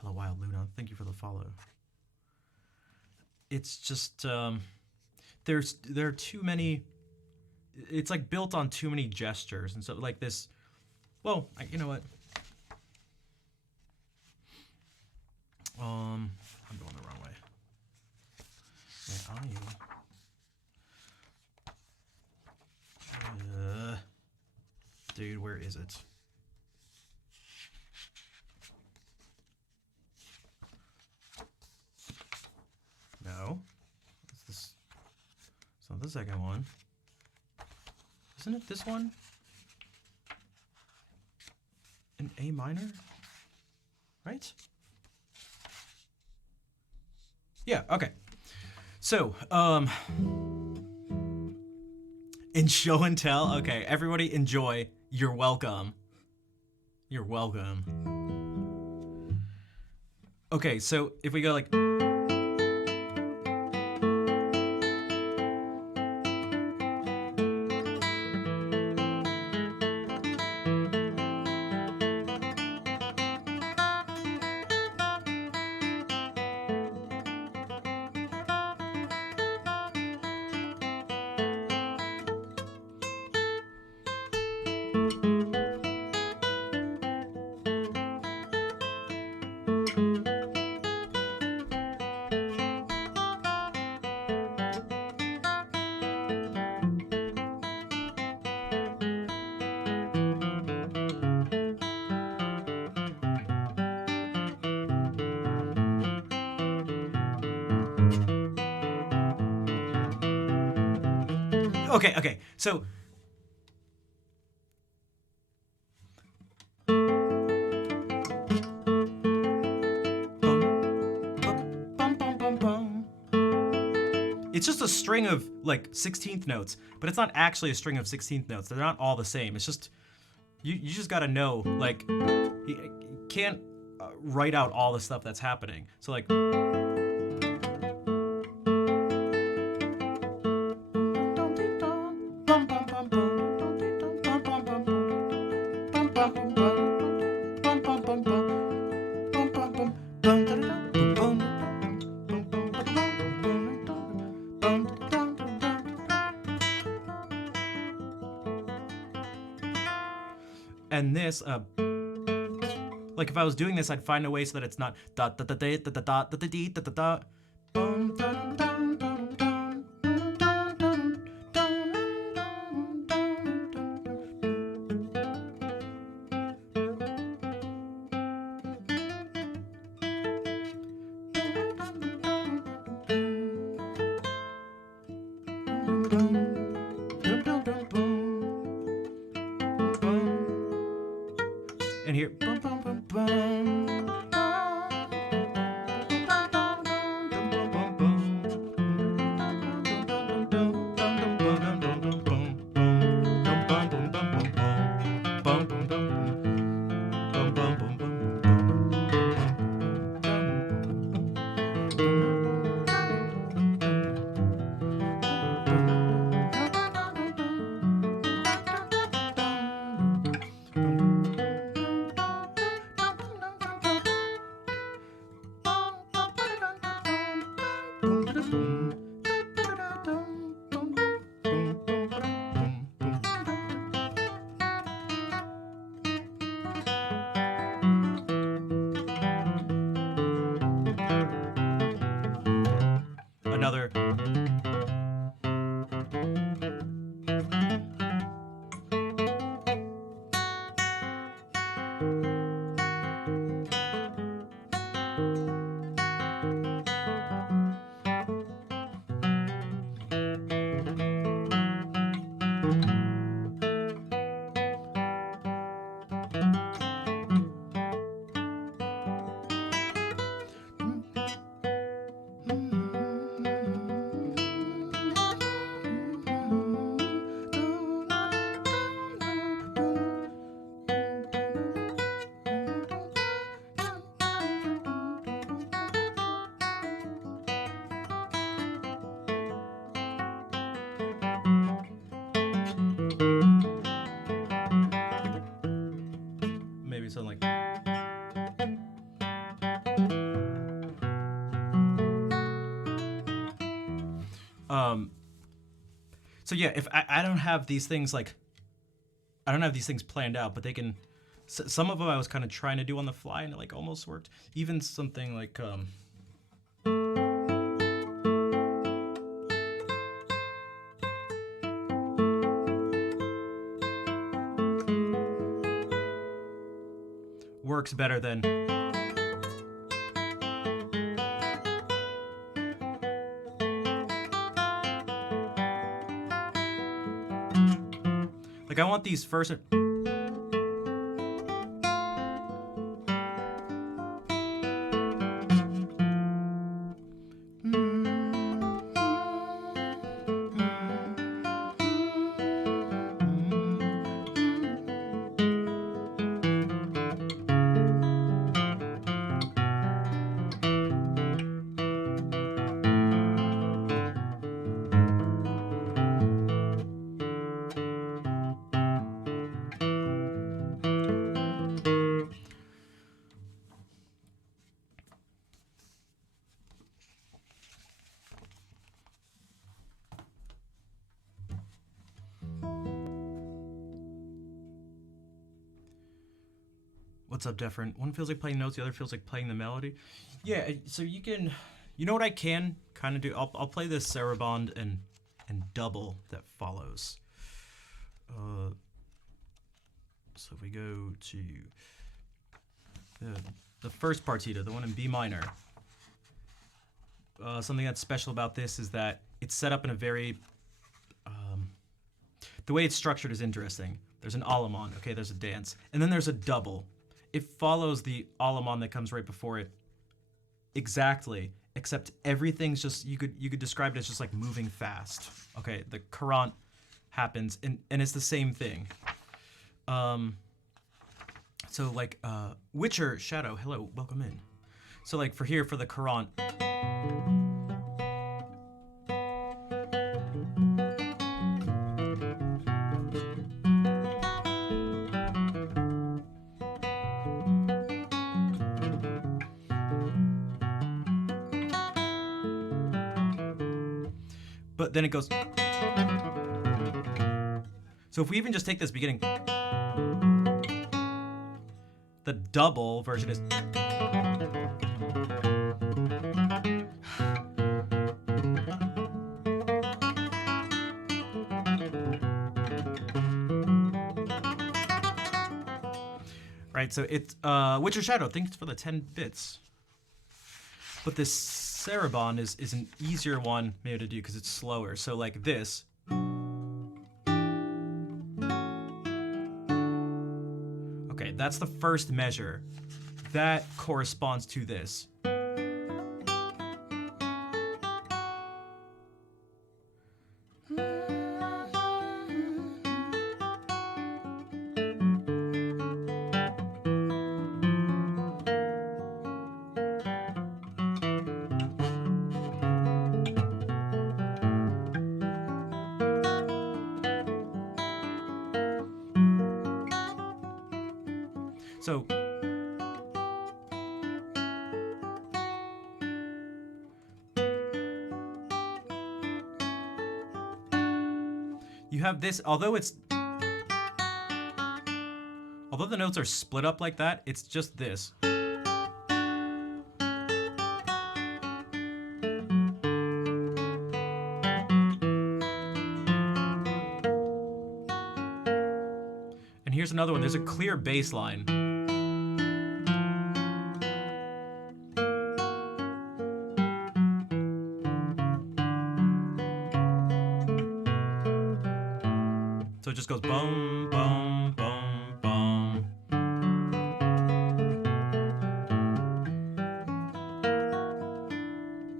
Hello, Wild Luna. Thank you for the follow. It's just there are too many. It's like built on too many gestures and so like this. Well, you know what? I'm going the wrong way. Where are you? Dude, where is it? No. What's this? It's not the second one. Isn't it this one? An A minor? Right? Yeah, okay. So, in show and tell, okay, everybody enjoy. You're welcome. You're welcome. Okay, so if we go like... Okay, so... It's just a string of, like, 16th notes, but it's not actually a string of 16th notes. They're not all the same. It's just... You just gotta know, like... You can't write out all the stuff that's happening. So, like... And this, like if I was doing this, I'd find a way so that it's not da da da da da da da da da da da da. Another. Maybe something like. So yeah, if I don't have these things like, I don't have these things planned out, but they can. Some of them I was kind of trying to do on the fly, and it like almost worked. Even something like works better than. Like I want these first. What's up, Different? One feels like playing notes, the other feels like playing the melody. Yeah, so you can, you know what I can kind of do? I'll play this Saraband and double that follows. So if we go to the first partita, the one in B minor, something that's special about this is that it's set up in a very, the way it's structured is interesting. There's an allemande, okay, there's a dance, and then there's a double. It follows the allemande that comes right before it exactly, except everything's just, you could describe it as just like moving fast. Okay, the courant happens, and it's the same thing. So like Witcher Shadow, hello, welcome in. So like for the courant. But then it goes. So if we even just take this beginning, the double version is. Right, so it's Witcher Shadow, thanks for the 10 bits. But this Saraband is an easier one maybe to do because it's slower. So like this. Okay, that's the first measure. That corresponds to this. So you have this, although the notes are split up like that, it's just this. And here's another one. There's a clear bass line. So it just goes boom, boom, boom, boom.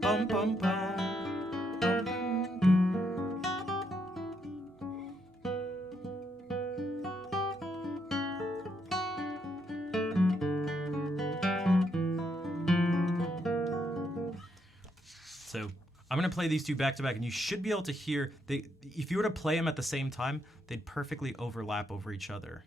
Boom, boom, boom. So I'm going to play these two back to back, and you should be able to hear, if you were to play them at the same time, they'd perfectly overlap over each other.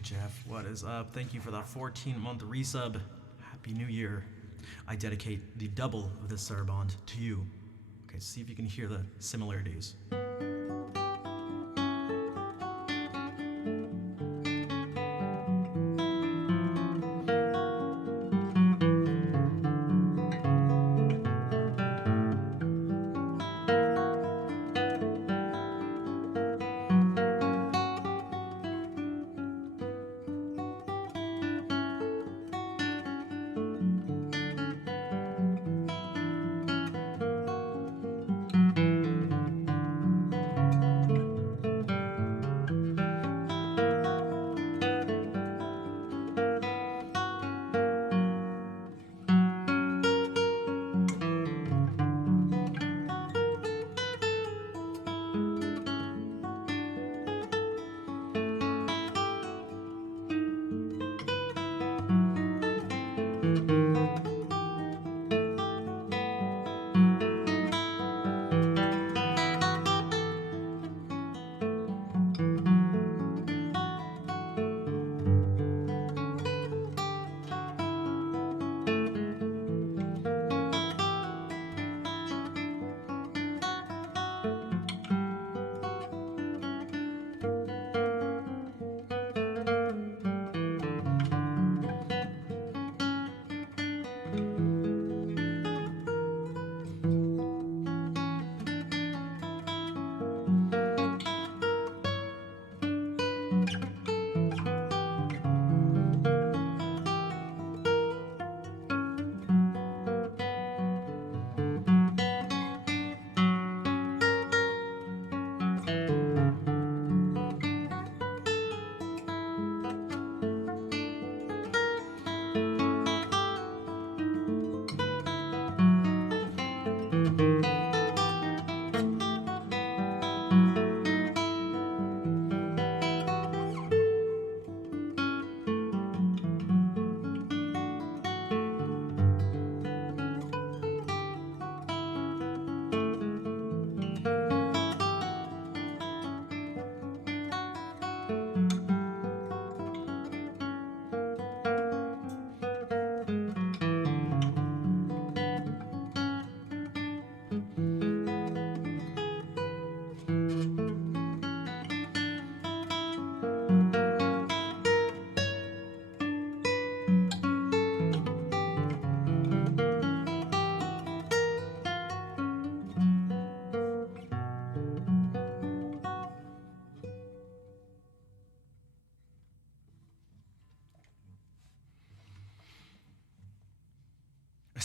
Jeff, what is up? Thank you for that 14-month resub. Happy New Year. I dedicate the double of this Saraband to you. Okay, see if you can hear the similarities.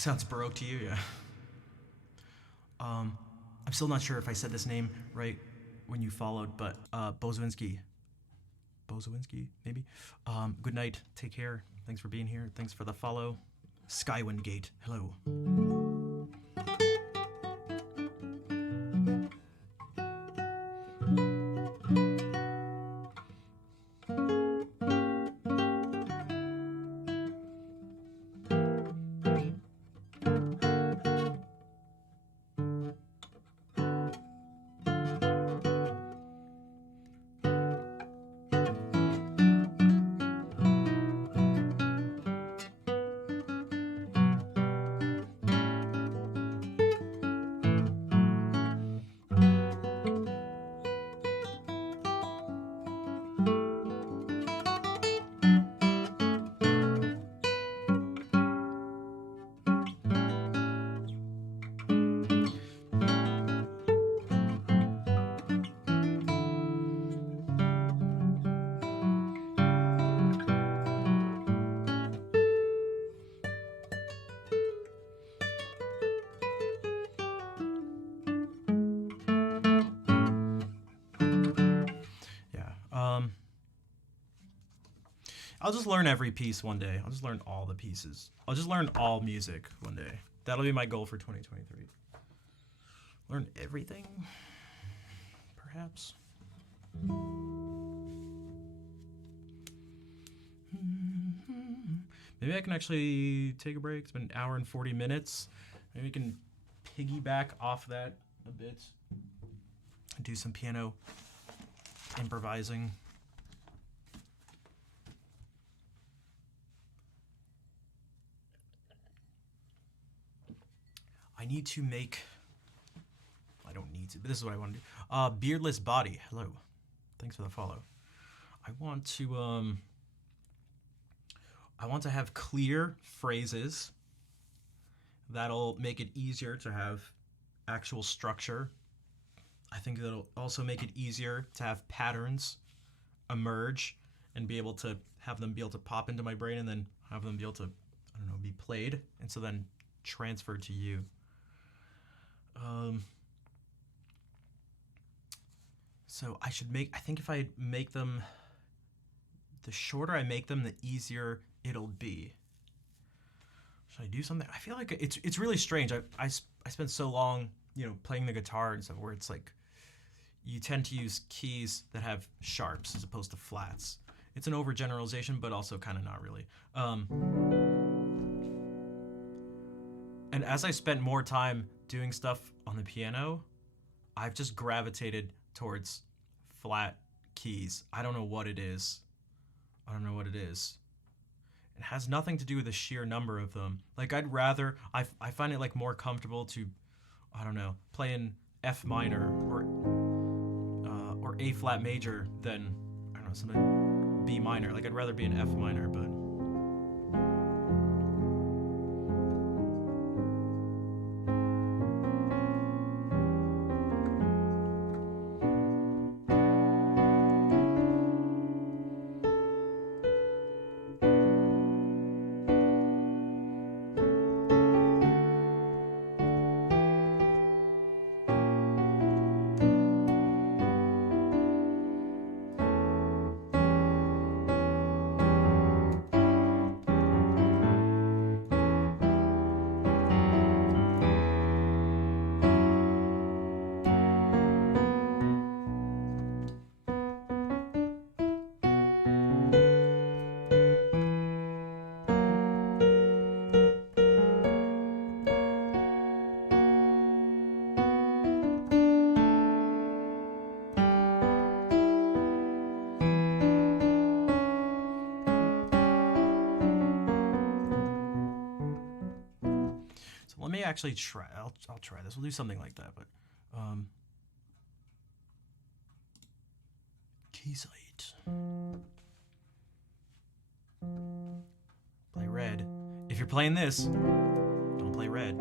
Sounds Baroque to you, yeah. I'm still not sure if I said this name right when you followed, but Bozowinski. Bozowinski, maybe? Good night. Take care. Thanks for being here. Thanks for the follow. Skywind Gate. Hello. I'll just learn every piece one day. I'll just learn all the pieces. I'll just learn all music one day. That'll be my goal for 2023. Learn everything, perhaps. Maybe I can actually take a break. It's been an hour and 40 minutes. Maybe we can piggyback off that a bit. Do some piano improvising. I need to make, I don't need to, but this is what I want to do. Beardless Body, hello. Thanks for the follow. I want to have clear phrases that'll make it easier to have actual structure. I think that'll also make it easier to have patterns emerge and be able to have them be able to pop into my brain and then have them be able to, I don't know, be played and so then transferred to you. So I think if I make them, the shorter I make them, the easier it'll be. Should I do something? I feel like it's really strange. I spent so long, playing the guitar and stuff where it's like, you tend to use keys that have sharps as opposed to flats. It's an overgeneralization, but also kind of not really. And as I spent more time doing stuff on the piano, I've just gravitated towards flat keys. I don't know what it is. It has nothing to do with the sheer number of them. Like I find it like more comfortable to, I don't know, play in F minor or A flat major than, I don't know, something B minor. Like I'd rather be in F minor, but. Let me actually try. I'll try this. We'll do something like that, but Keysight. Play red. If you're playing this, don't play red.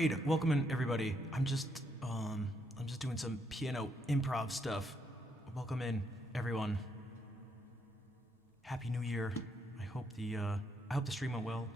raid. Welcome in, everybody. I'm just doing some piano improv stuff. Welcome in, everyone. Happy New Year. I hope the stream went well.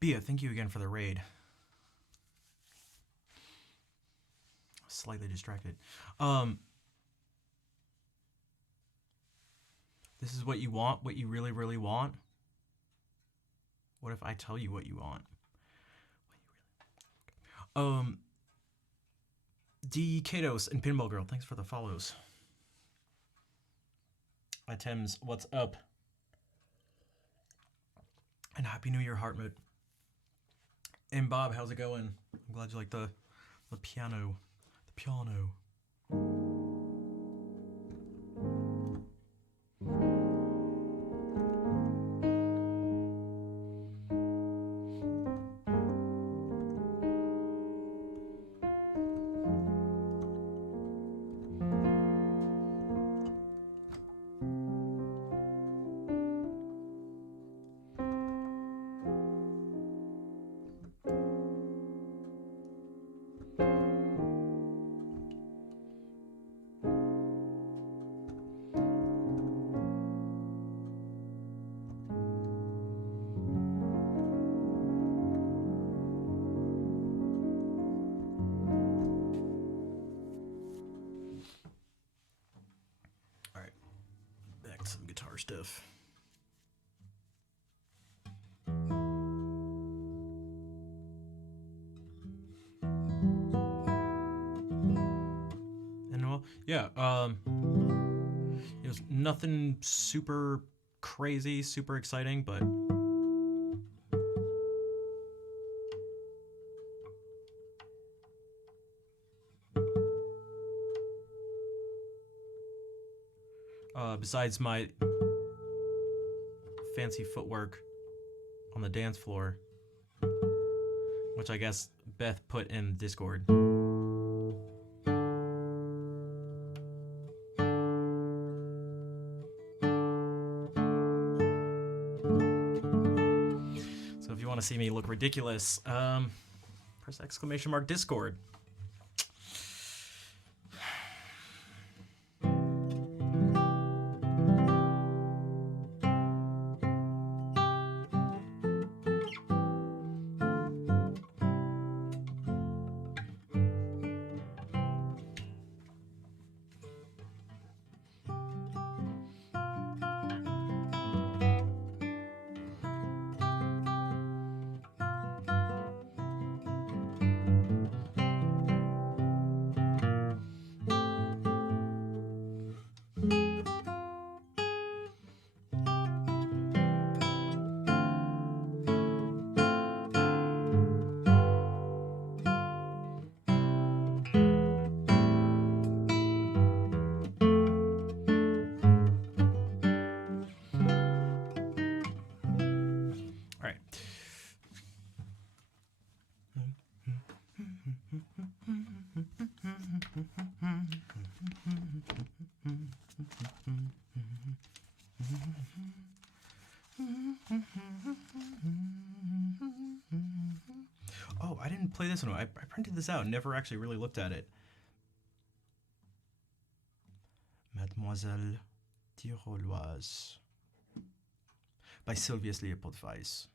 Bia, thank you again for the raid. Slightly distracted. This is what you want, what you really, really want. What if I tell you what you want? D Katos and Pinball Girl, thanks for the follows. Items, what's up? And Happy New Year, Heartmut. And Bob, how's it going? I'm glad you like the piano. The piano. Some guitar stuff. And well, yeah, it was nothing super crazy, super exciting, but besides my fancy footwork on the dance floor, which I guess Beth put in Discord. So if you want to see me look ridiculous, press !Discord. Oh, I didn't play this one. I printed this out and never actually really looked at it. Mademoiselle Tyrolloise by Sylvius Leopold Weiss.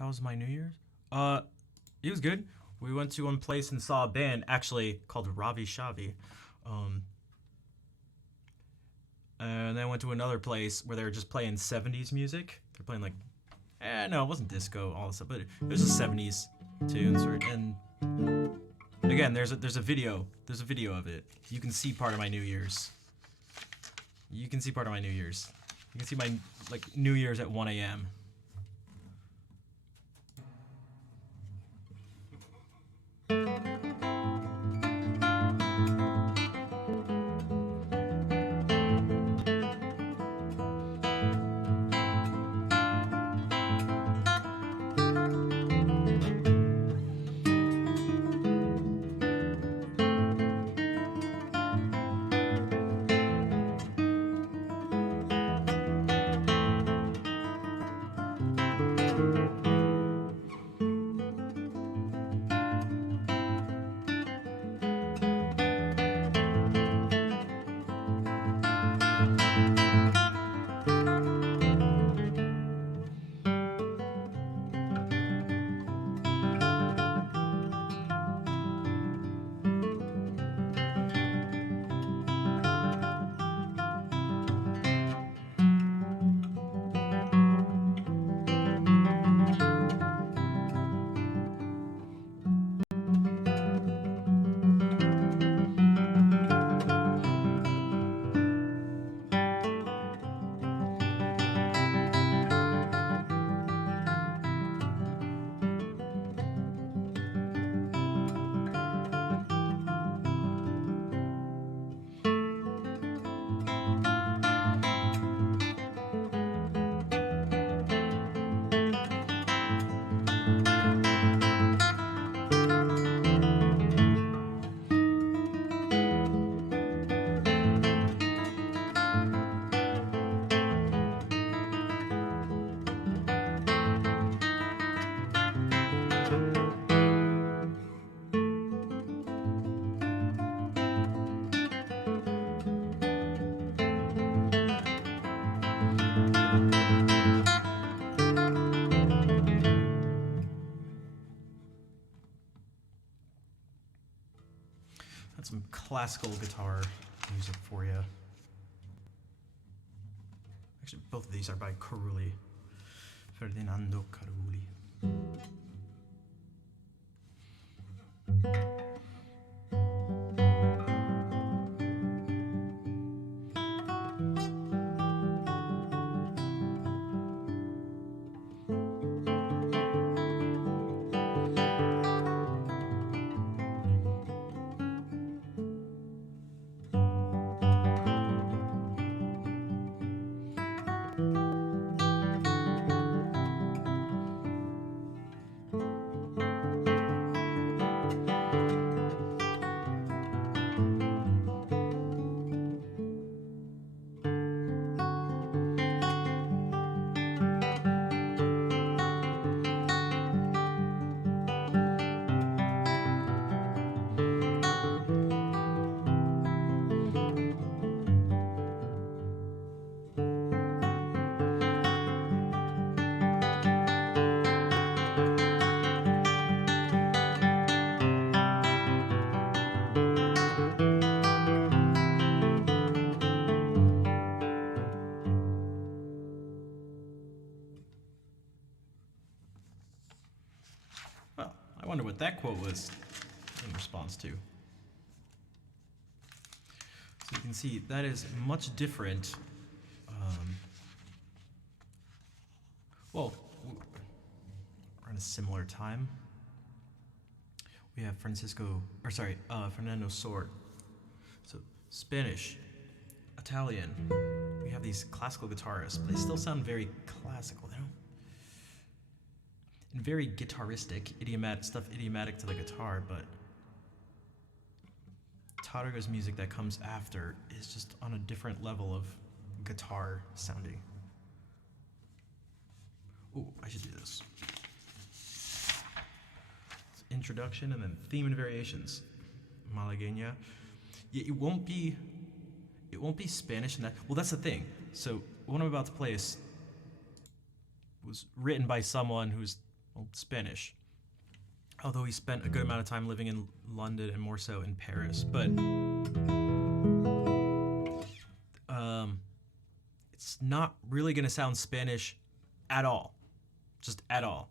How's my New Year's? It was good. We went to one place and saw a band actually called Ravi Shavi. Um, and then went to another place where they were just playing 70s music. They're playing like, no, it wasn't disco, all this stuff, but it was just 70s tunes. And again, there's a video. There's a video of it. You can see part of my New Year's. You can see part of my New Year's. You can see my like New Year's at 1 a.m. That's some classical guitar music for you. Actually, both of these are by Carulli. Ferdinando Carulli. Well, I wonder what that quote was in response to. So you can see that is much different. Well, we're in a similar time. We have Fernando Sort. So Spanish, Italian. We have these classical guitarists, but they still sound very classical. They don't. And very guitaristic, idiomatic to the guitar, but Tárrega's music that comes after is just on a different level of guitar sounding. Ooh, I should do this. It's introduction and then theme and variations. Malagueña. Yeah, it won't be Spanish and that. Well, that's the thing. So what I'm about to play was written by someone who's well, Spanish. Although he spent a good amount of time living in London and more so in Paris. But it's not really going to sound Spanish at all. Just at all.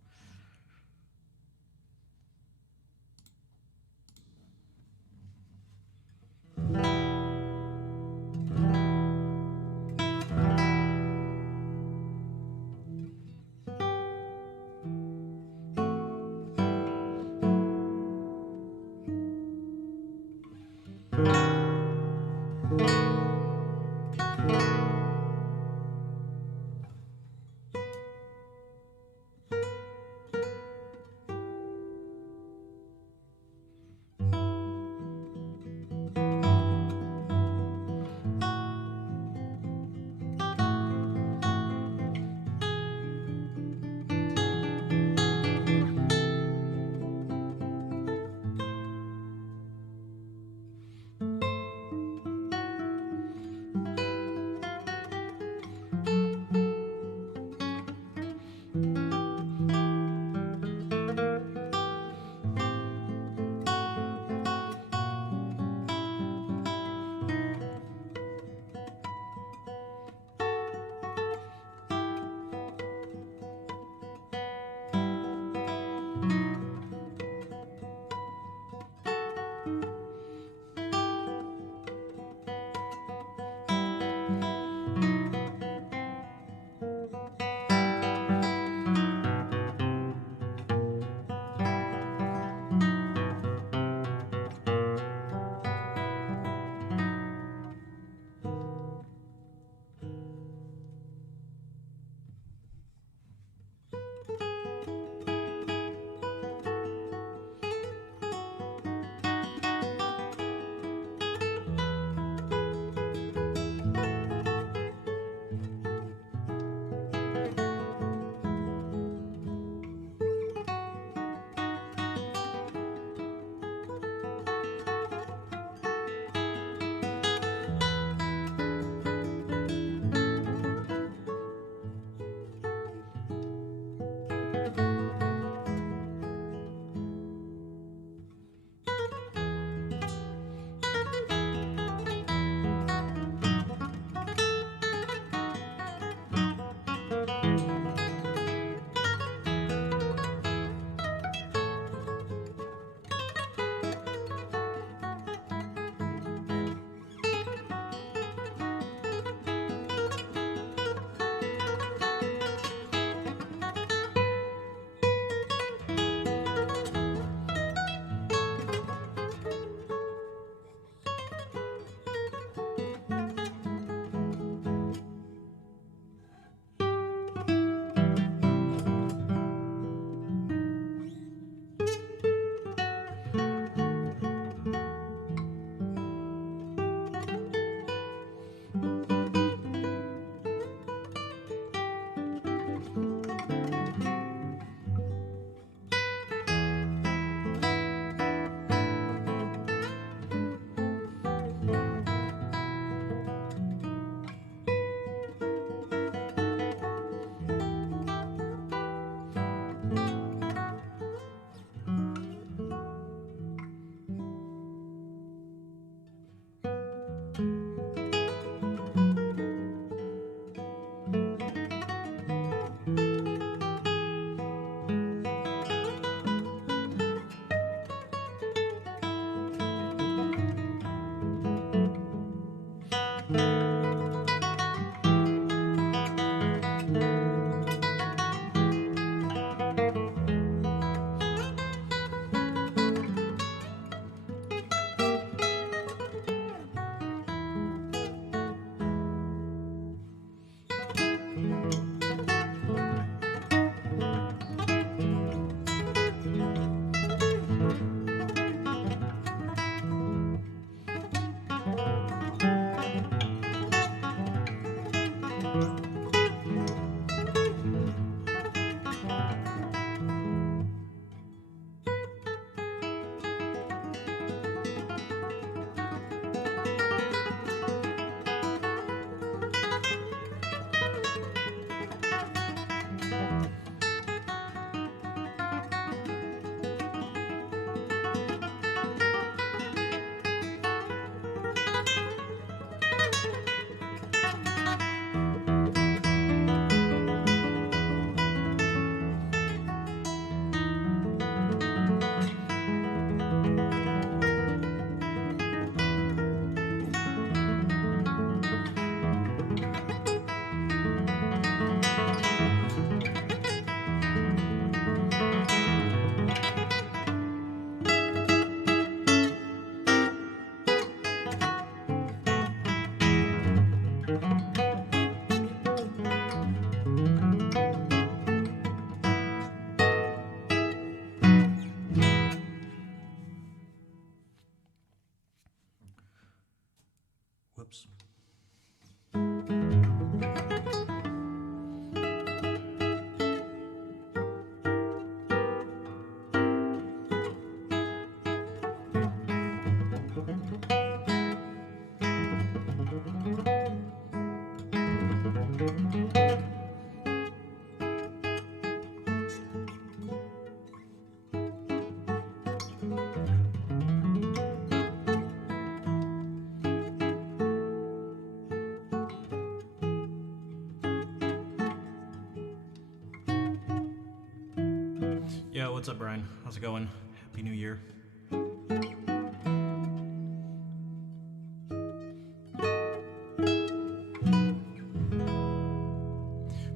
what's up, Brian? How's it going? Happy New Year.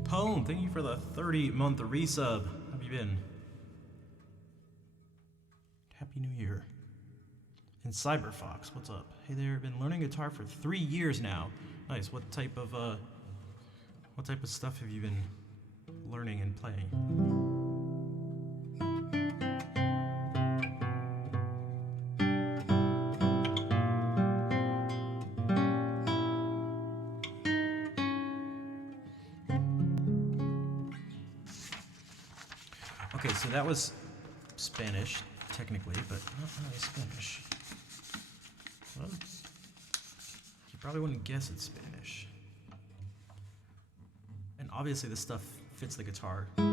Pone, thank you for the 30-month resub. How have you been? Happy New Year. And Cyberfox, what's up? Hey there, been learning guitar for 3 years now. Nice. What type of stuff have you been learning and playing? Okay, so that was Spanish, technically, but not really Spanish. Well, you probably wouldn't guess it's Spanish. And obviously this stuff fits the guitar. But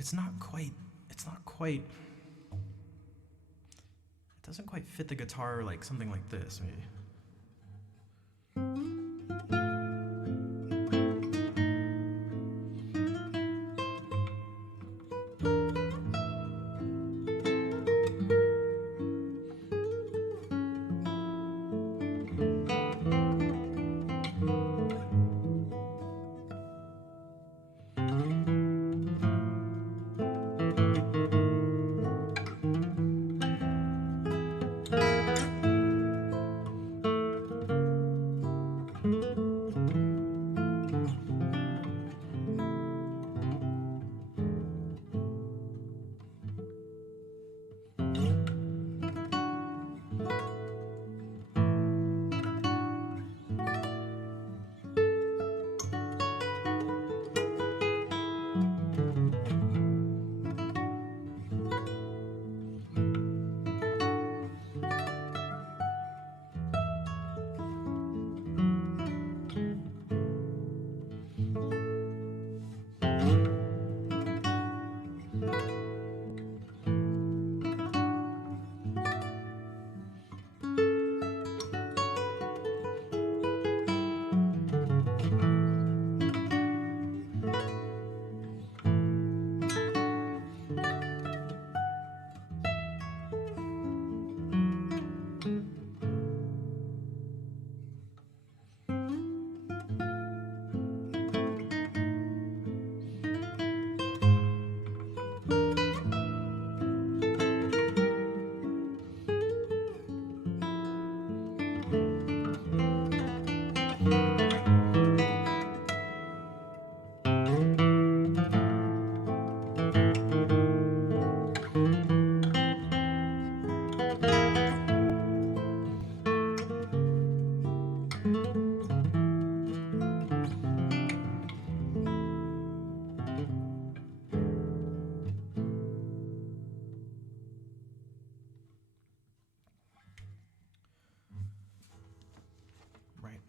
it's not quite, it doesn't quite fit the guitar like something like this, maybe.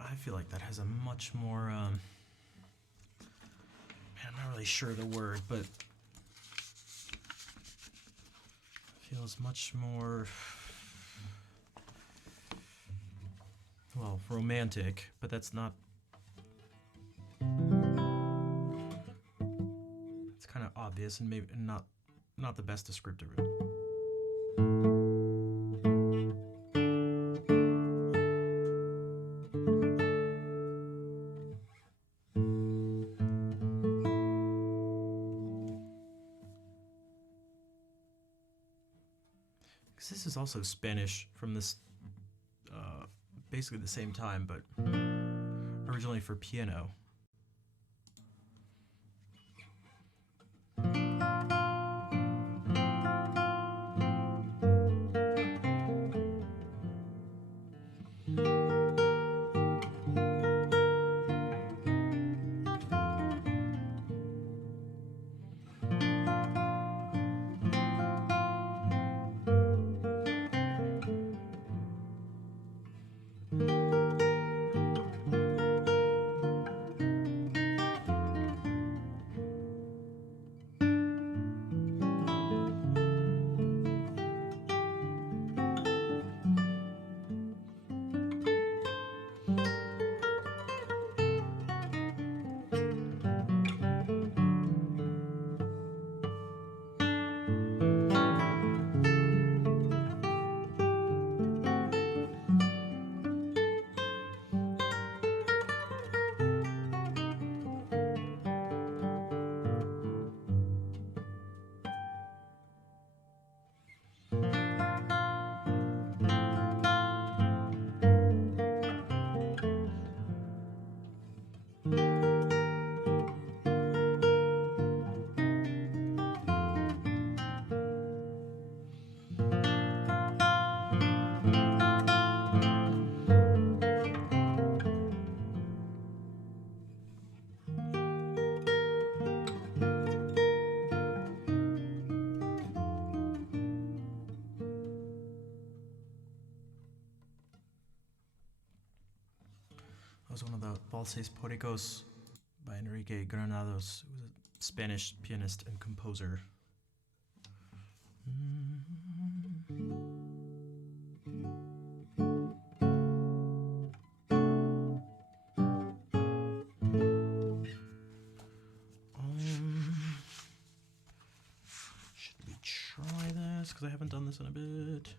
I feel like that has a much more, man, I'm not really sure the word, but feels much more, well, romantic, but that's not, it's kind of obvious and maybe not the best descriptor. This is also Spanish from this, basically the same time, but originally for piano. was one of the Valses Poricos by Enrique Granados, who was a Spanish pianist and composer. Should we try this? Because I haven't done this in a bit.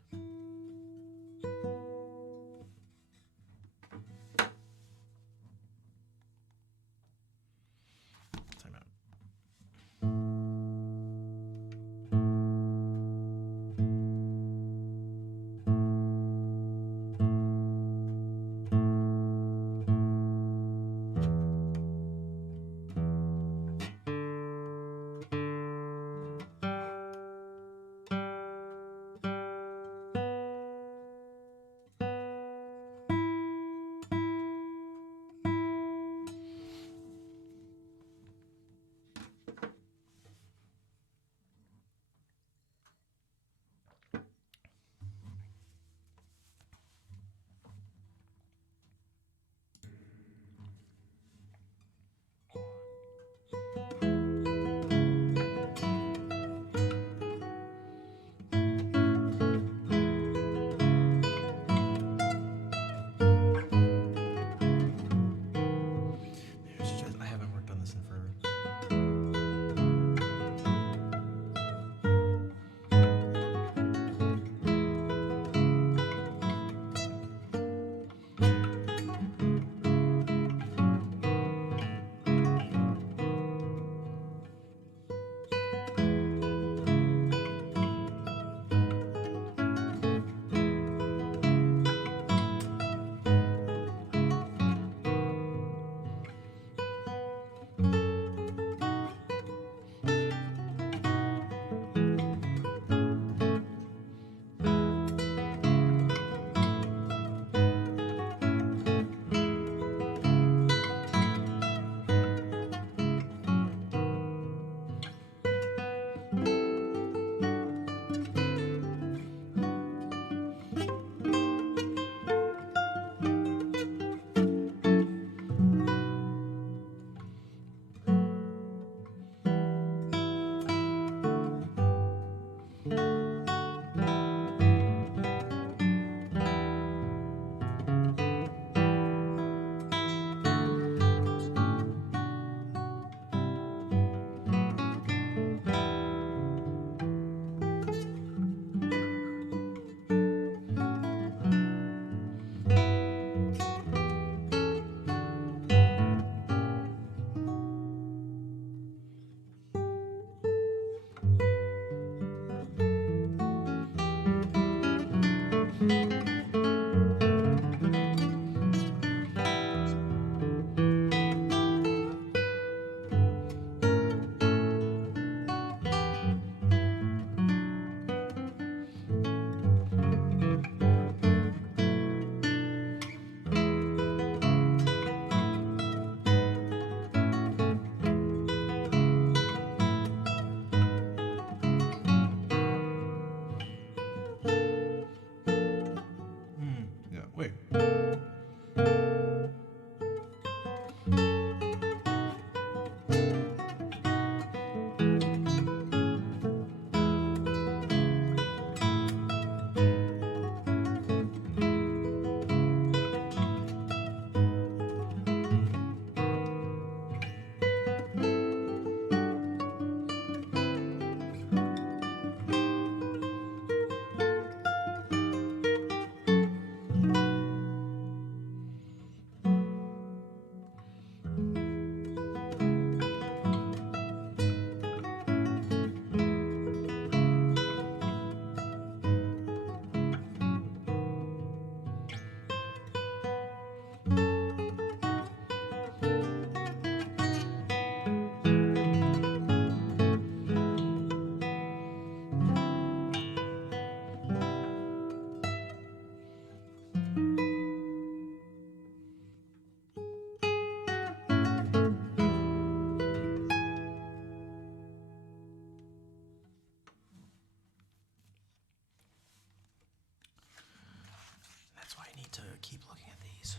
I haven't worked on this in forever. Yeah, wait. That's why I need to keep looking at these.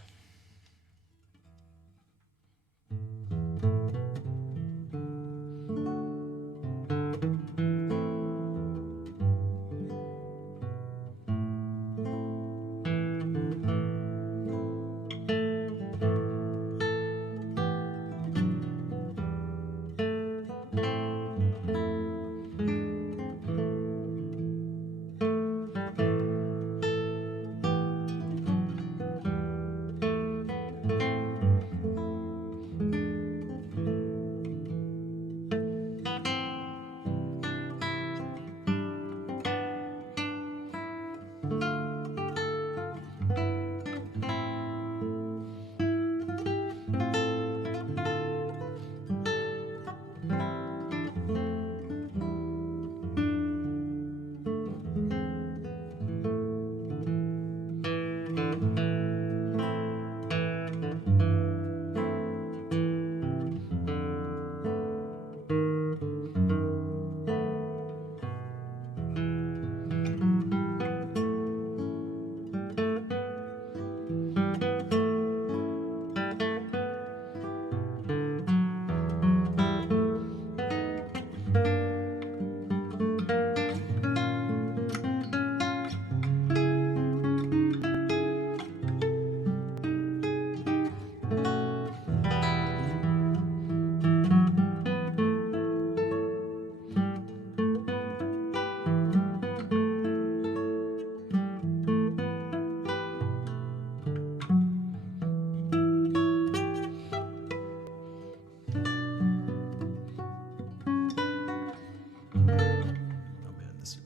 Oh man, this.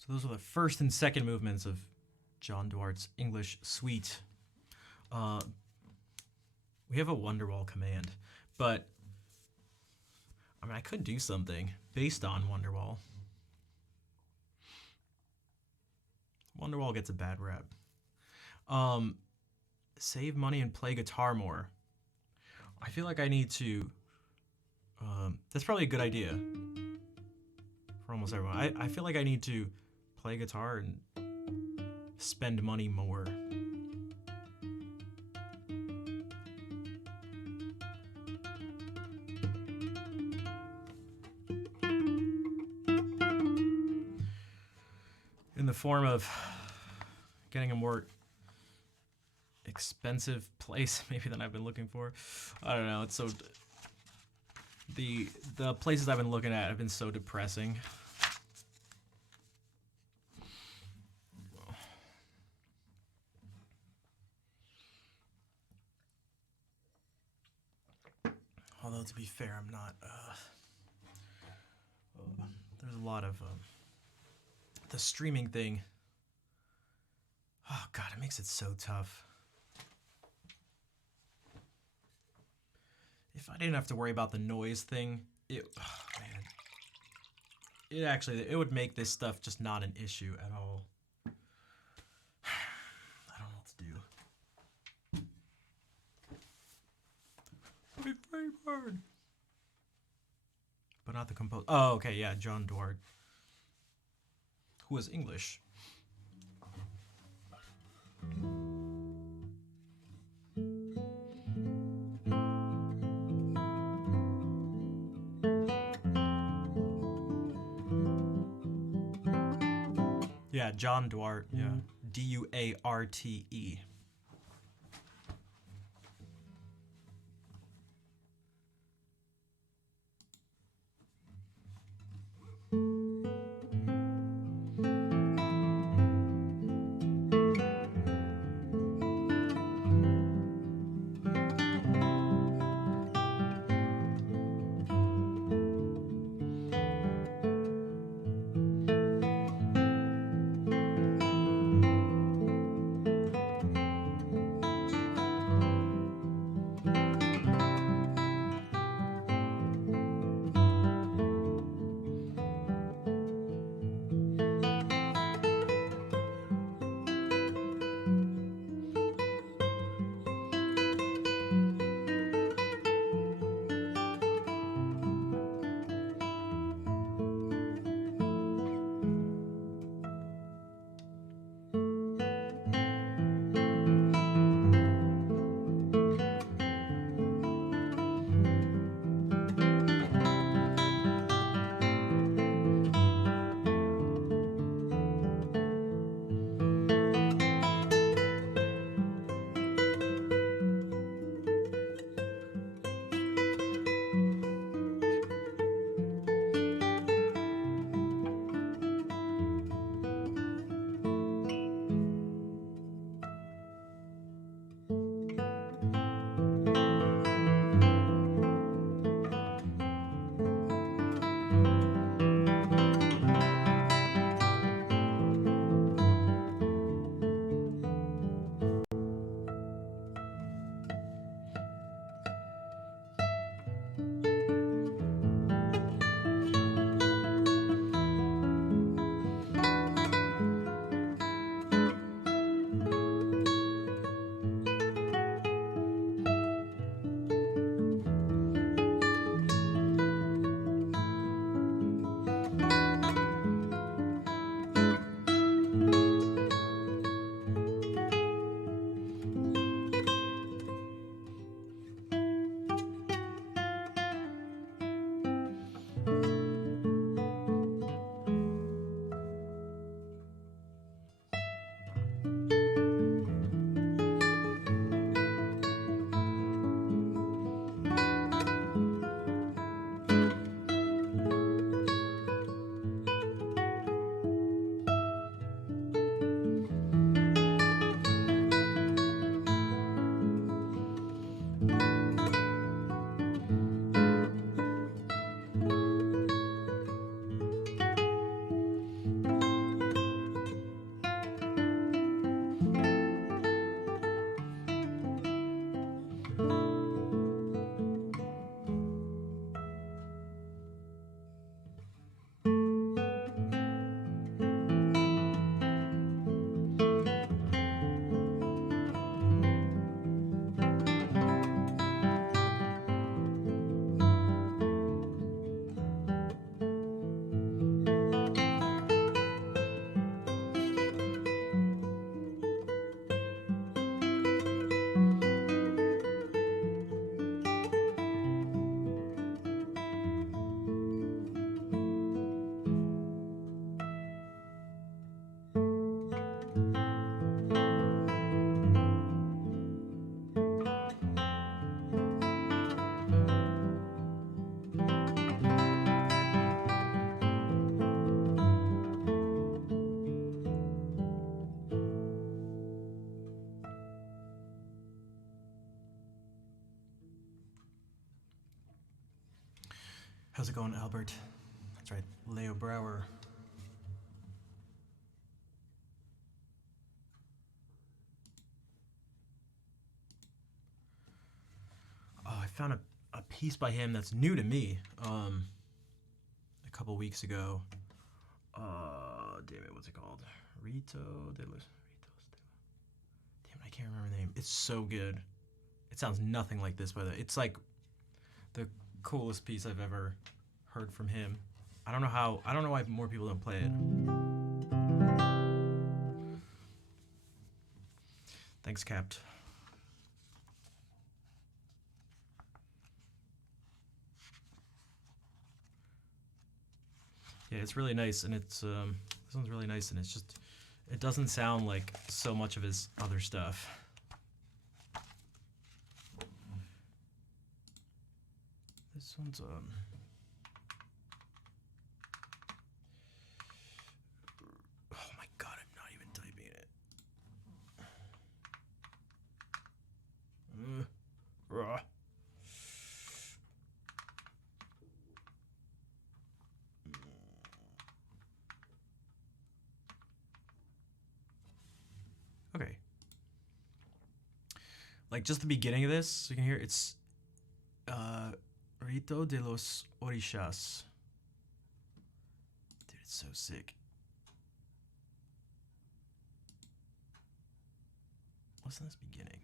So those are the first and second movements of John Duarte's English Suite. We have a Wonderwall command, but I mean, I could do something based on Wonderwall. Wonderwall gets a bad rep. Save money and play guitar more. I feel like I need to. That's probably a good idea for almost everyone. I feel like I need to play guitar and spend money more. In the form of getting a more expensive place maybe than I've been looking for. I don't know, it's so the places I've been looking at have been so depressing. Although to be fair, I'm not. There's a lot of the streaming thing. Oh god, it makes it so tough. If I didn't have to worry about the noise thing, man, it would make this stuff just not an issue at all. I don't know what to do. My frame hard. But not the composer. Oh, okay, yeah, John Duarte, who was English. Yeah, John Duarte. Yeah, Duarte. How's it going, Albert? That's right, Leo Brower. Oh, I found a piece by him that's new to me. A couple weeks ago. Damn it, what's it called? Rito de los. Damn, I can't remember the name. It's so good. It sounds nothing like this, but it's like the coolest piece I've ever heard from him. I don't know why more people don't play it. Thanks, Capt. Yeah, it's really nice, and it's this one's really nice, and it's just, it doesn't sound like so much of his other stuff. This one's oh my god, I'm not even typing it. Raw. Okay. Like just the beginning of this, so you can hear it's Rito de los Orishas. Dude, it's so sick. Listen to this beginning.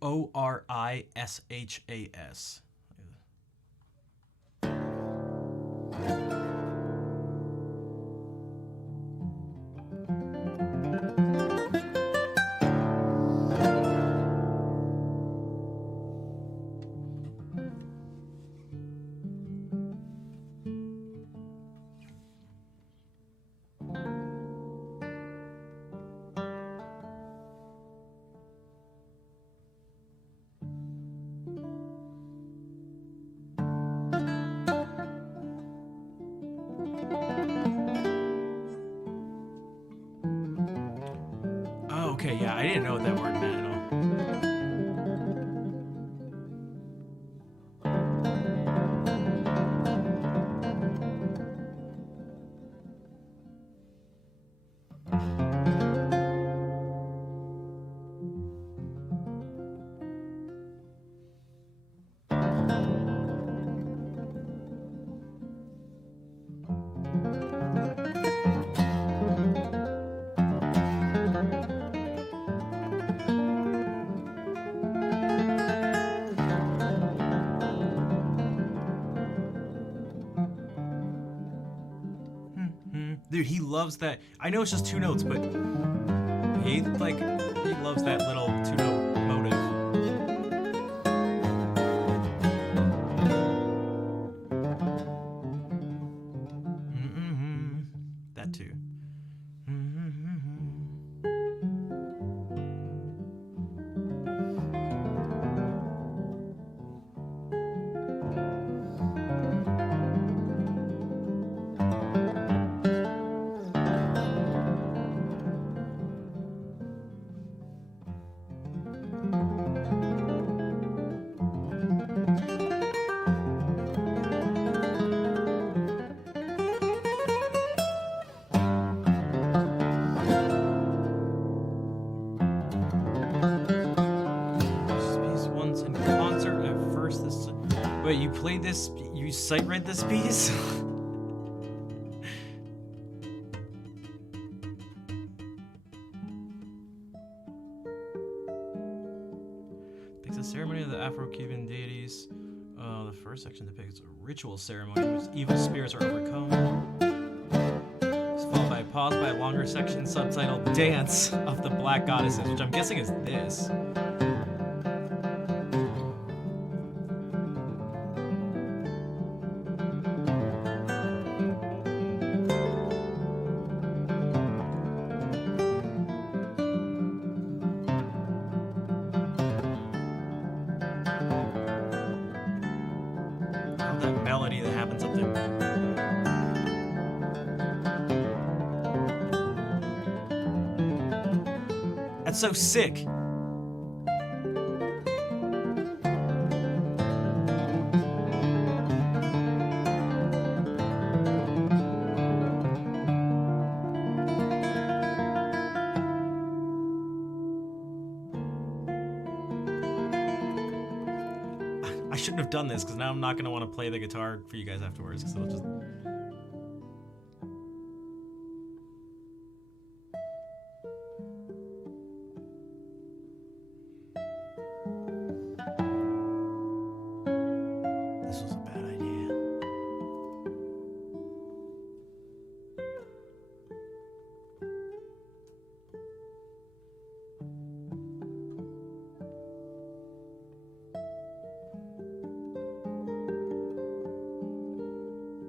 Orishas. Okay, yeah, I didn't know what that word meant at all. Dude, he loves that. I know it's just two notes, but he loves that little two-note motive. That too. Wait, you played this? You sight read this piece? It's a ceremony of the Afro-Cuban deities. The first section depicts a ritual ceremony in which evil spirits are overcome. It's followed by a pause by a longer section subtitled Dance of the Black Goddesses, which I'm guessing is this. That melody that happens up there. That's so sick. I shouldn't have done this because now I'm not gonna want to play the guitar for you guys afterwards because it'll just. This was a bad idea.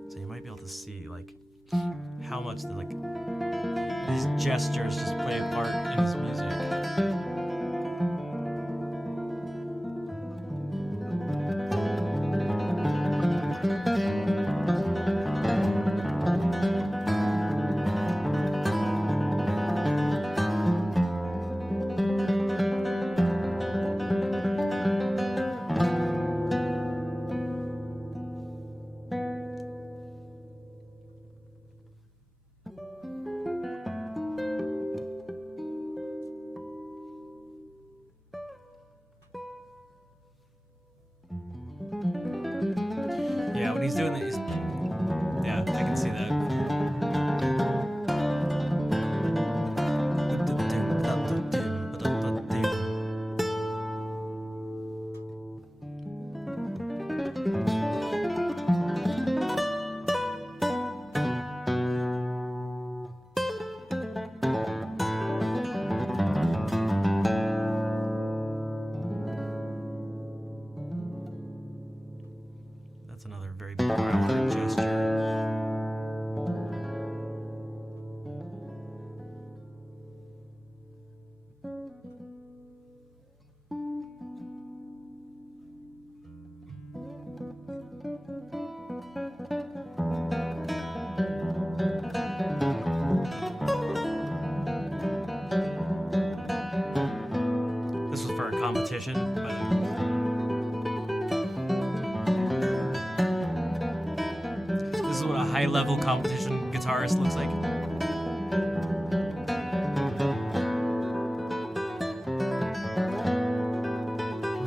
So you might be able to see like how much the like these gestures just play a part in his music. Yeah, when he's doing it, yeah, I can see that. That's another very powerful gesture. This was for a competition, but this is what a high-level competition guitarist looks like.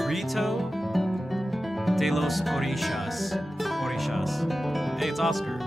Rito de los Orishas. Hey, it's Oscar.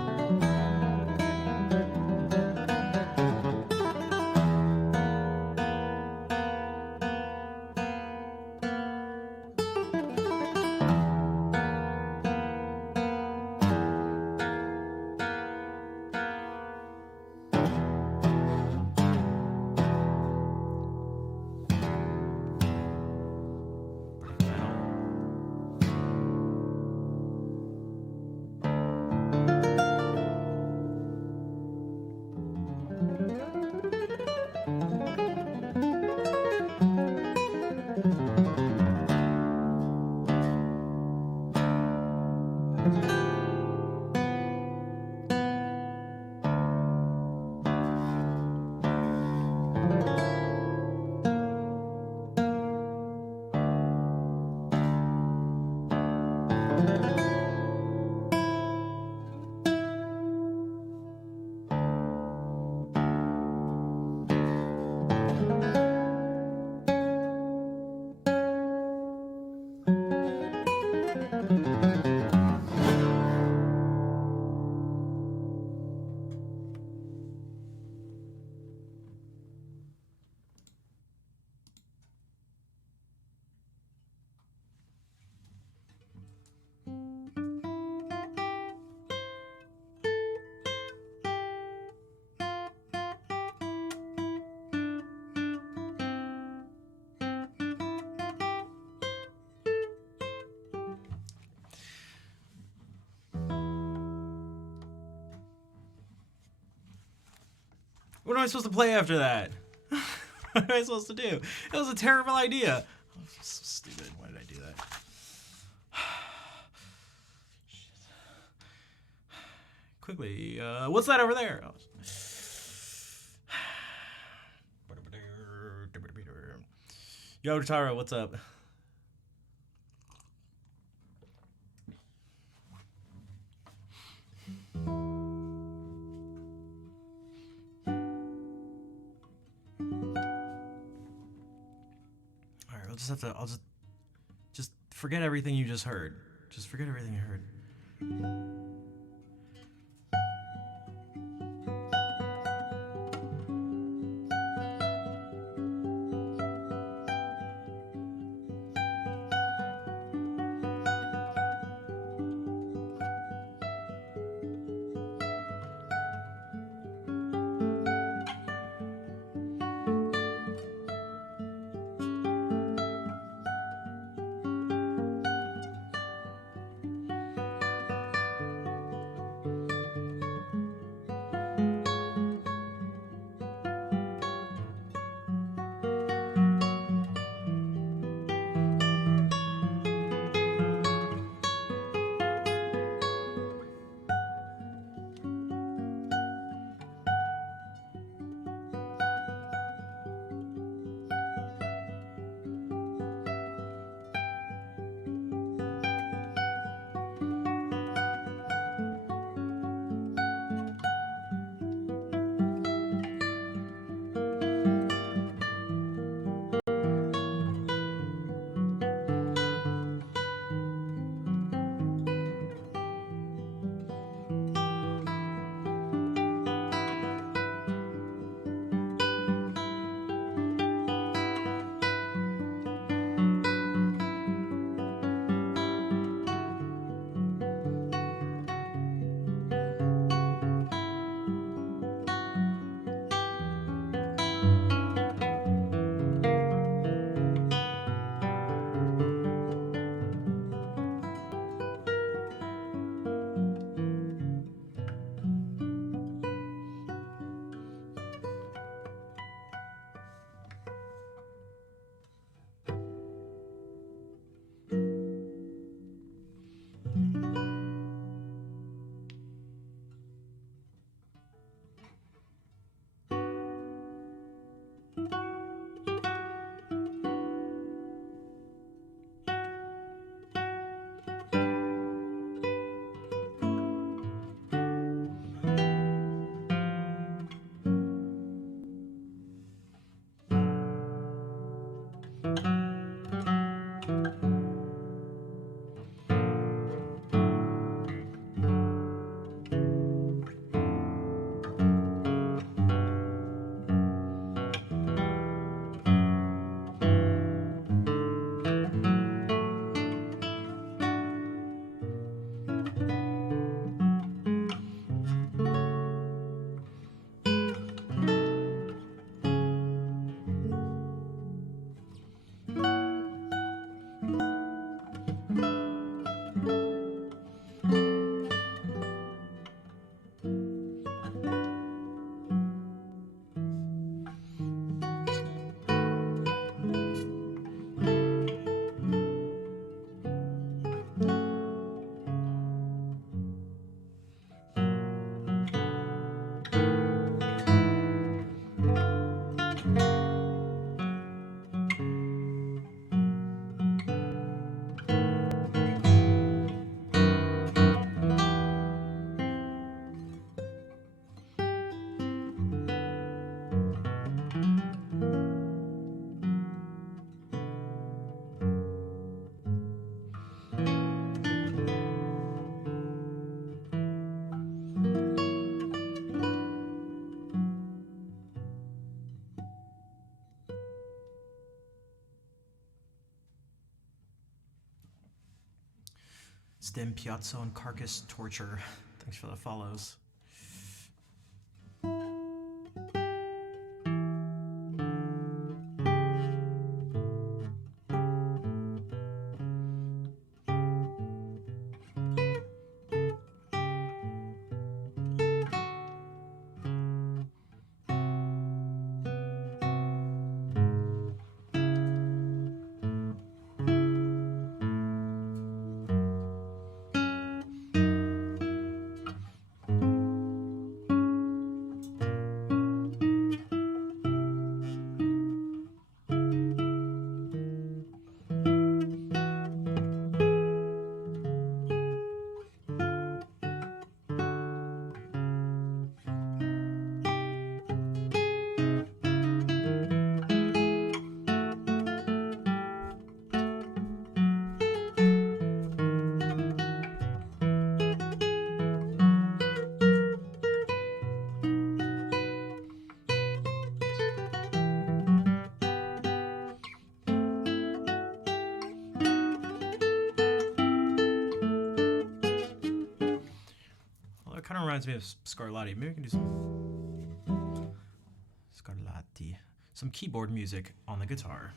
What am I supposed to play after that? What am I supposed to do? It was a terrible idea. Oh, so stupid. Why did I do that? Quickly, what's that over there? Oh. Yo, Taro, what's up? Alright, we'll just have to, just forget everything you just heard. Just forget everything you heard. Stem Piazzo and Carcass Torture. Thanks for the follows. of reminds me of Scarlatti. Maybe we can do some Scarlatti. Some keyboard music on the guitar.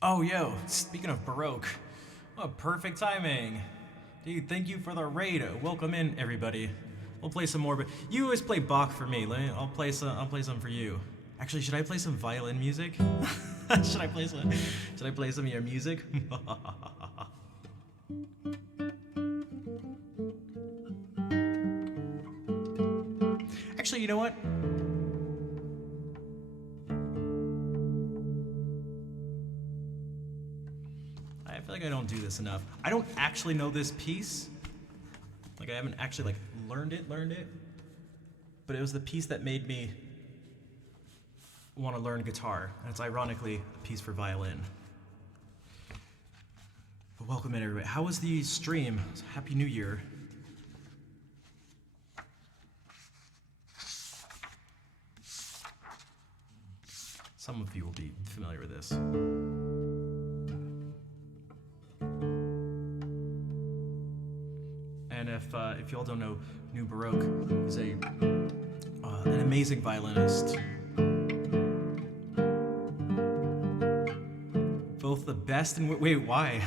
Oh, yo, speaking of Baroque, what perfect timing. Dude, thank you for the raid. Welcome in, everybody. We'll play some more, but you always play Bach for me. I'll play some for you. Actually, should I play some violin music? Should I play some of your music? Actually, you know what? I feel like I don't do this enough. I don't actually know this piece. Like I haven't actually like learned it. But it was the piece that made me want to learn guitar. And it's ironically a piece for violin. But welcome in, everybody. How was the stream? Happy New Year. Some of you will be familiar with this. And if y'all don't know New Baroque, he's an amazing violinist. Both the best and wait, why?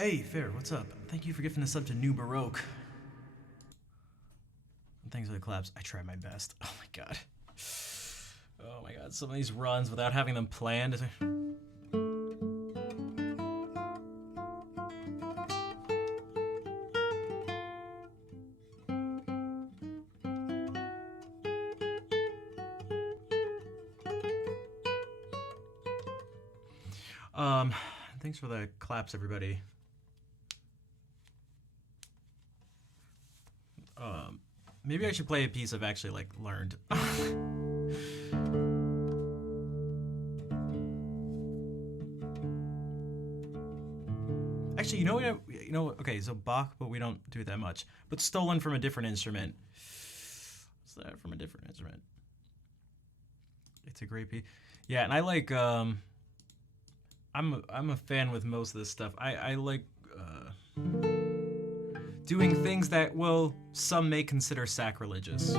Hey, Fair, what's up? Thank you for gifting us up to New Baroque. Thanks for the claps. I tried my best. Oh my god. Oh my god, some of these runs without having them planned. Thanks for the claps, everybody. Maybe I should play a piece I've actually like learned. Actually, you know, okay, so Bach, but we don't do that much. But stolen from a different instrument. What's that from a different instrument? It's a great piece. Yeah, and I like I'm a fan with most of this stuff. I like doing things that, well, some may consider sacrilegious.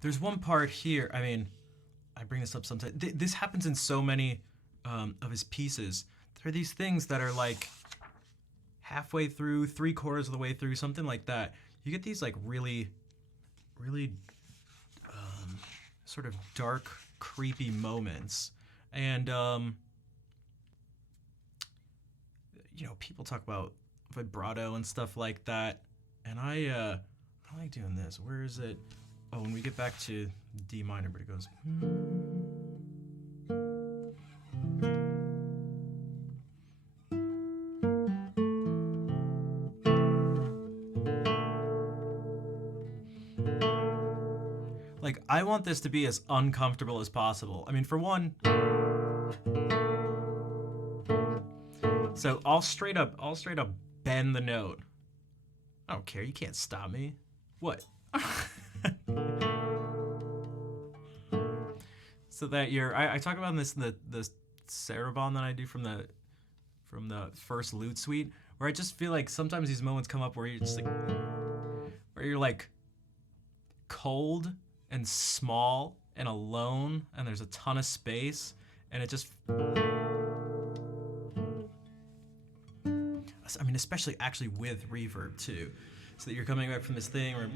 There's one part here, I mean, I bring this up sometimes. This happens in so many of his pieces. There are these things that are like halfway through, 3/4 of the way through, something like that. You get these like really sort of dark, creepy moments. And, you know, people talk about vibrato and stuff like that. And I like doing this. Where is it? Oh, when we get back to D minor, but it goes. Like, I want this to be as uncomfortable as possible. I mean, for one. So I'll straight up bend the note. I don't care. You can't stop me. What? So that I talk about this in the Sarabon that I do from the first Lute Suite, where I just feel like sometimes these moments come up where you're just like, where you're like cold and small and alone, and there's a ton of space, and it just. I mean, especially actually with reverb too, so that you're coming back from this thing where.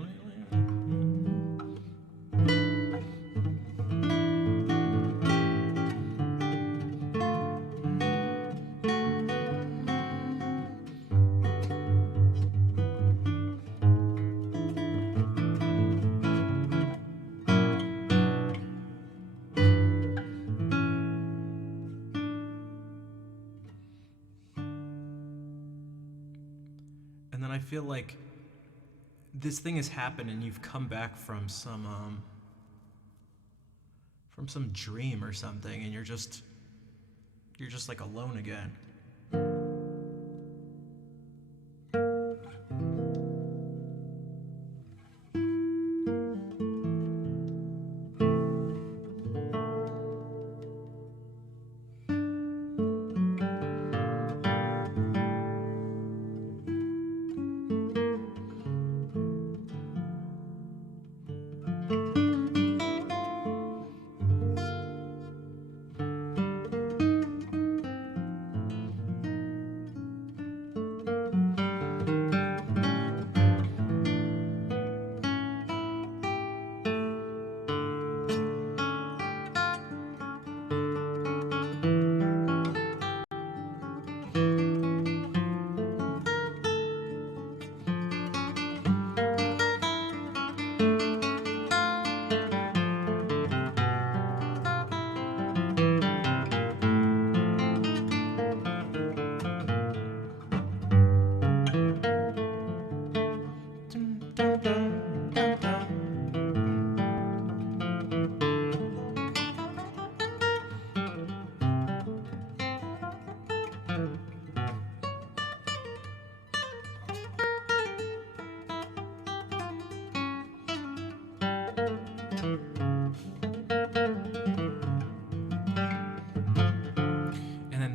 And then I feel like this thing has happened and you've come back from some dream or something, and you're just like alone again.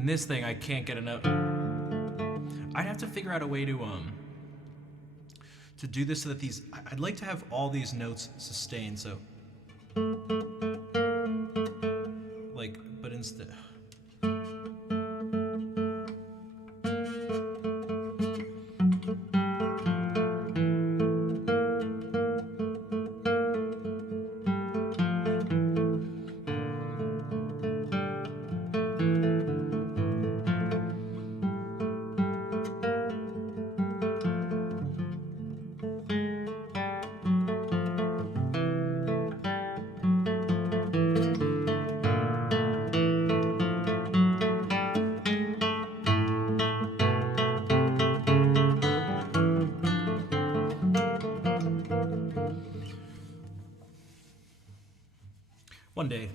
This thing I can't get enough. I'd have to figure out a way to do this so that these. I'd like to have all these notes sustained. So, like, but instead. One day.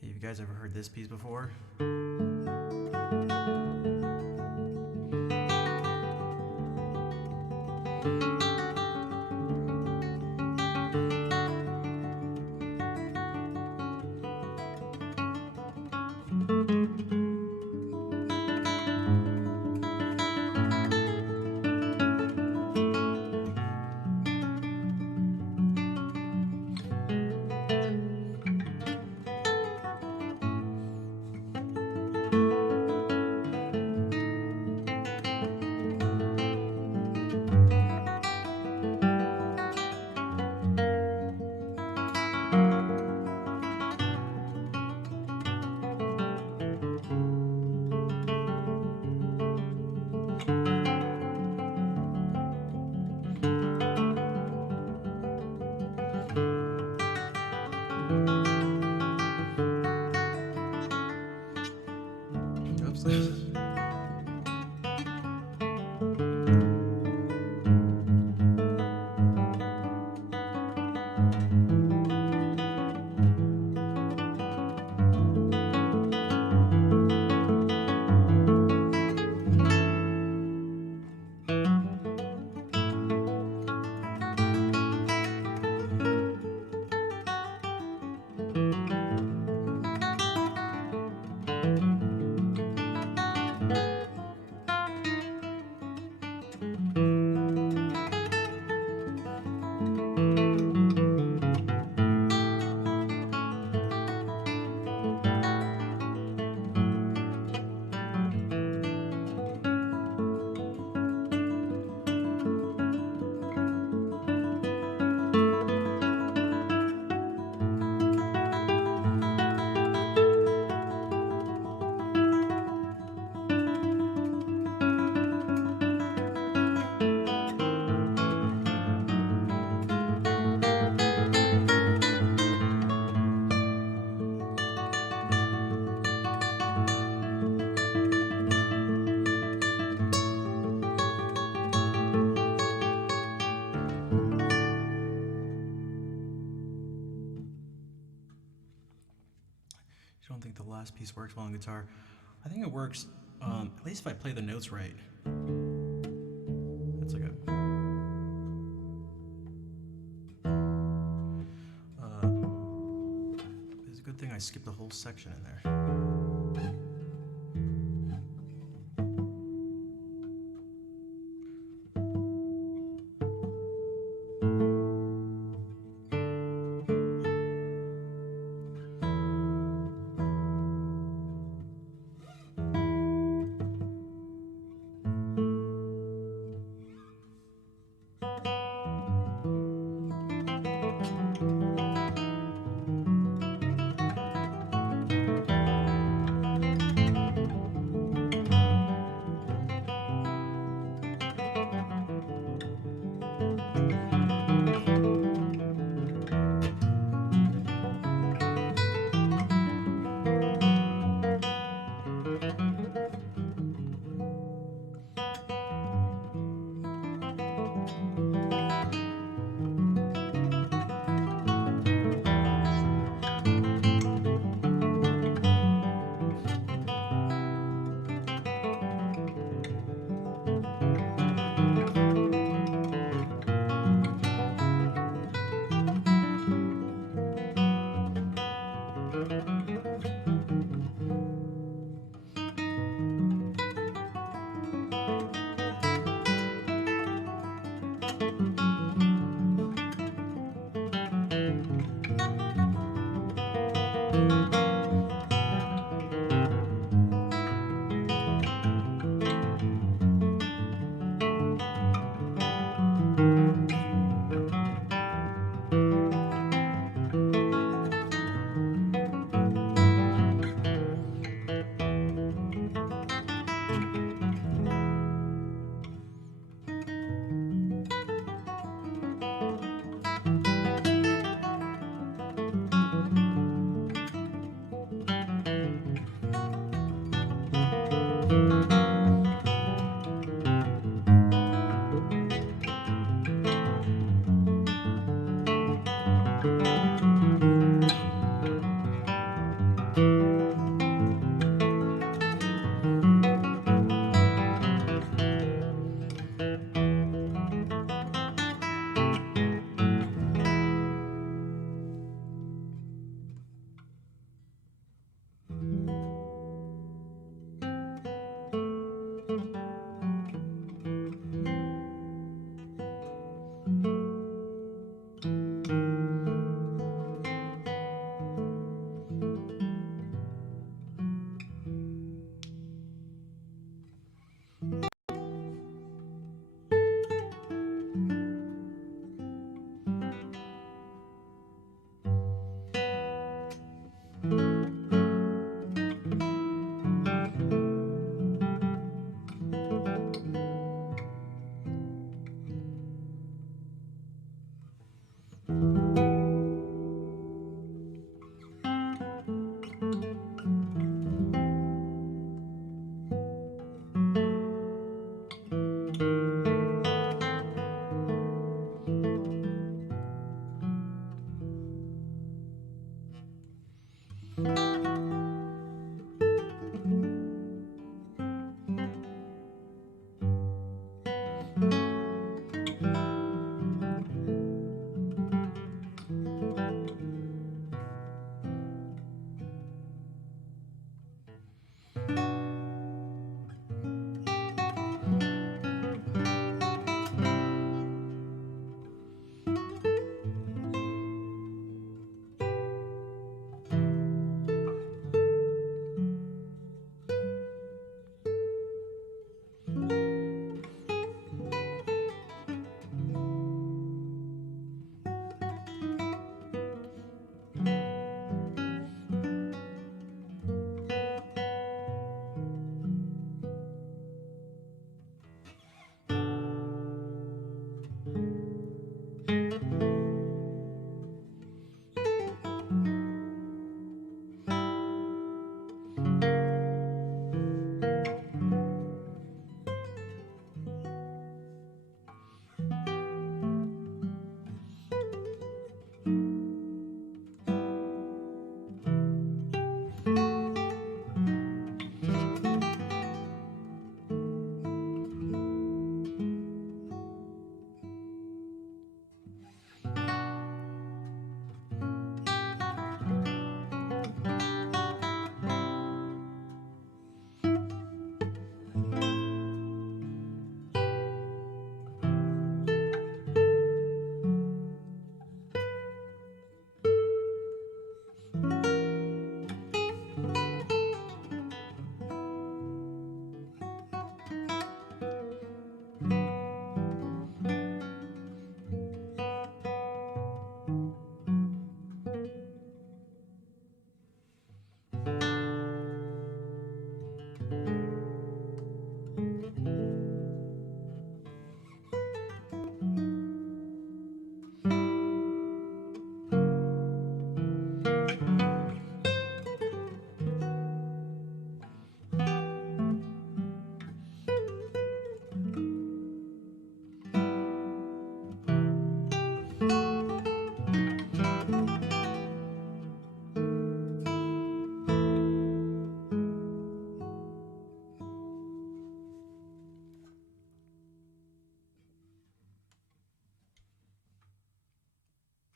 Have you guys ever heard this piece before? Oops. You don't think the last piece works well on guitar? I think it works, at least if I play the notes right. That's like a... it's a good thing I skipped the whole section in there.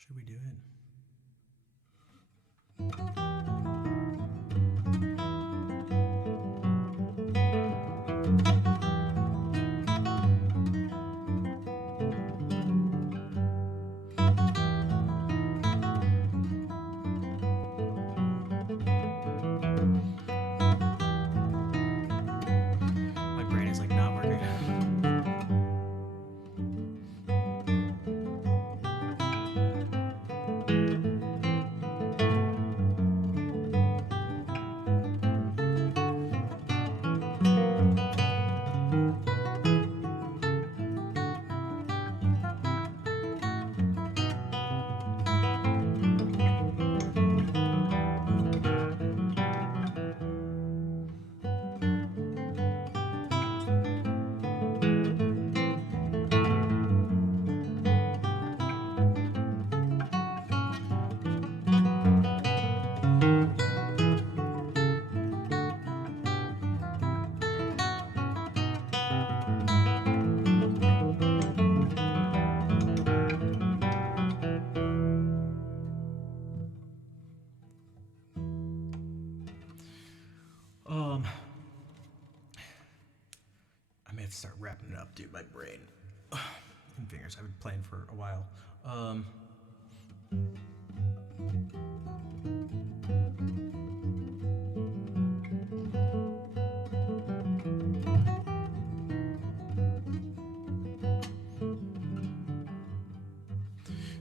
Should we do it? My brain is like not working. I may have to start wrapping it up, dude. My brain and fingers. I've been playing for a while.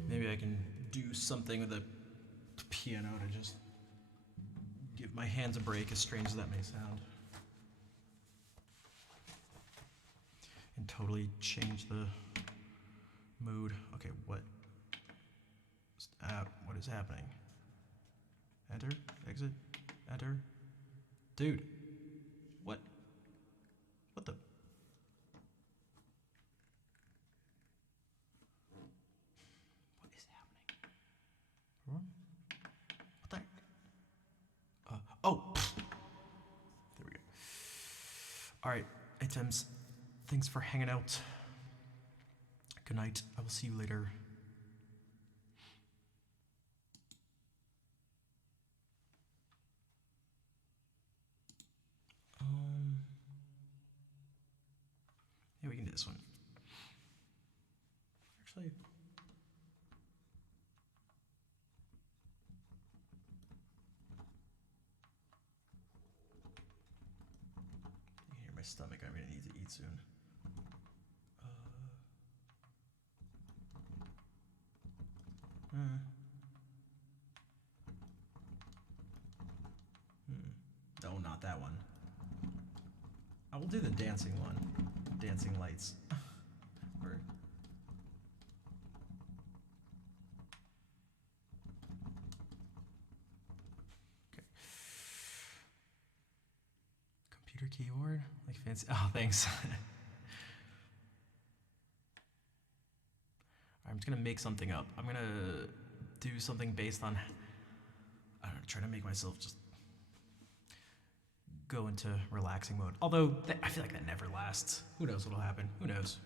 Maybe I can do something with the piano to just Give my hands a break, as strange as that may sound. And totally change the mood. Okay, what is happening? Enter, exit, enter. Dude, what? What the? What is happening? What the? Oh! There we go. Alright, items. Thanks for hanging out. Good night. I will see you later. Yeah, we can do this one. Actually, you can hear my stomach. I'm gonna need to eat soon. No, not that one. I will do the dancing one. Dancing lights. Or... Okay. Computer keyboard? Like fancy. Oh, thanks. I'm just gonna make something up. I'm gonna do something based on, I don't know, try to make myself just go into relaxing mode. Although, I feel like that never lasts. Who knows what'll happen? Who knows?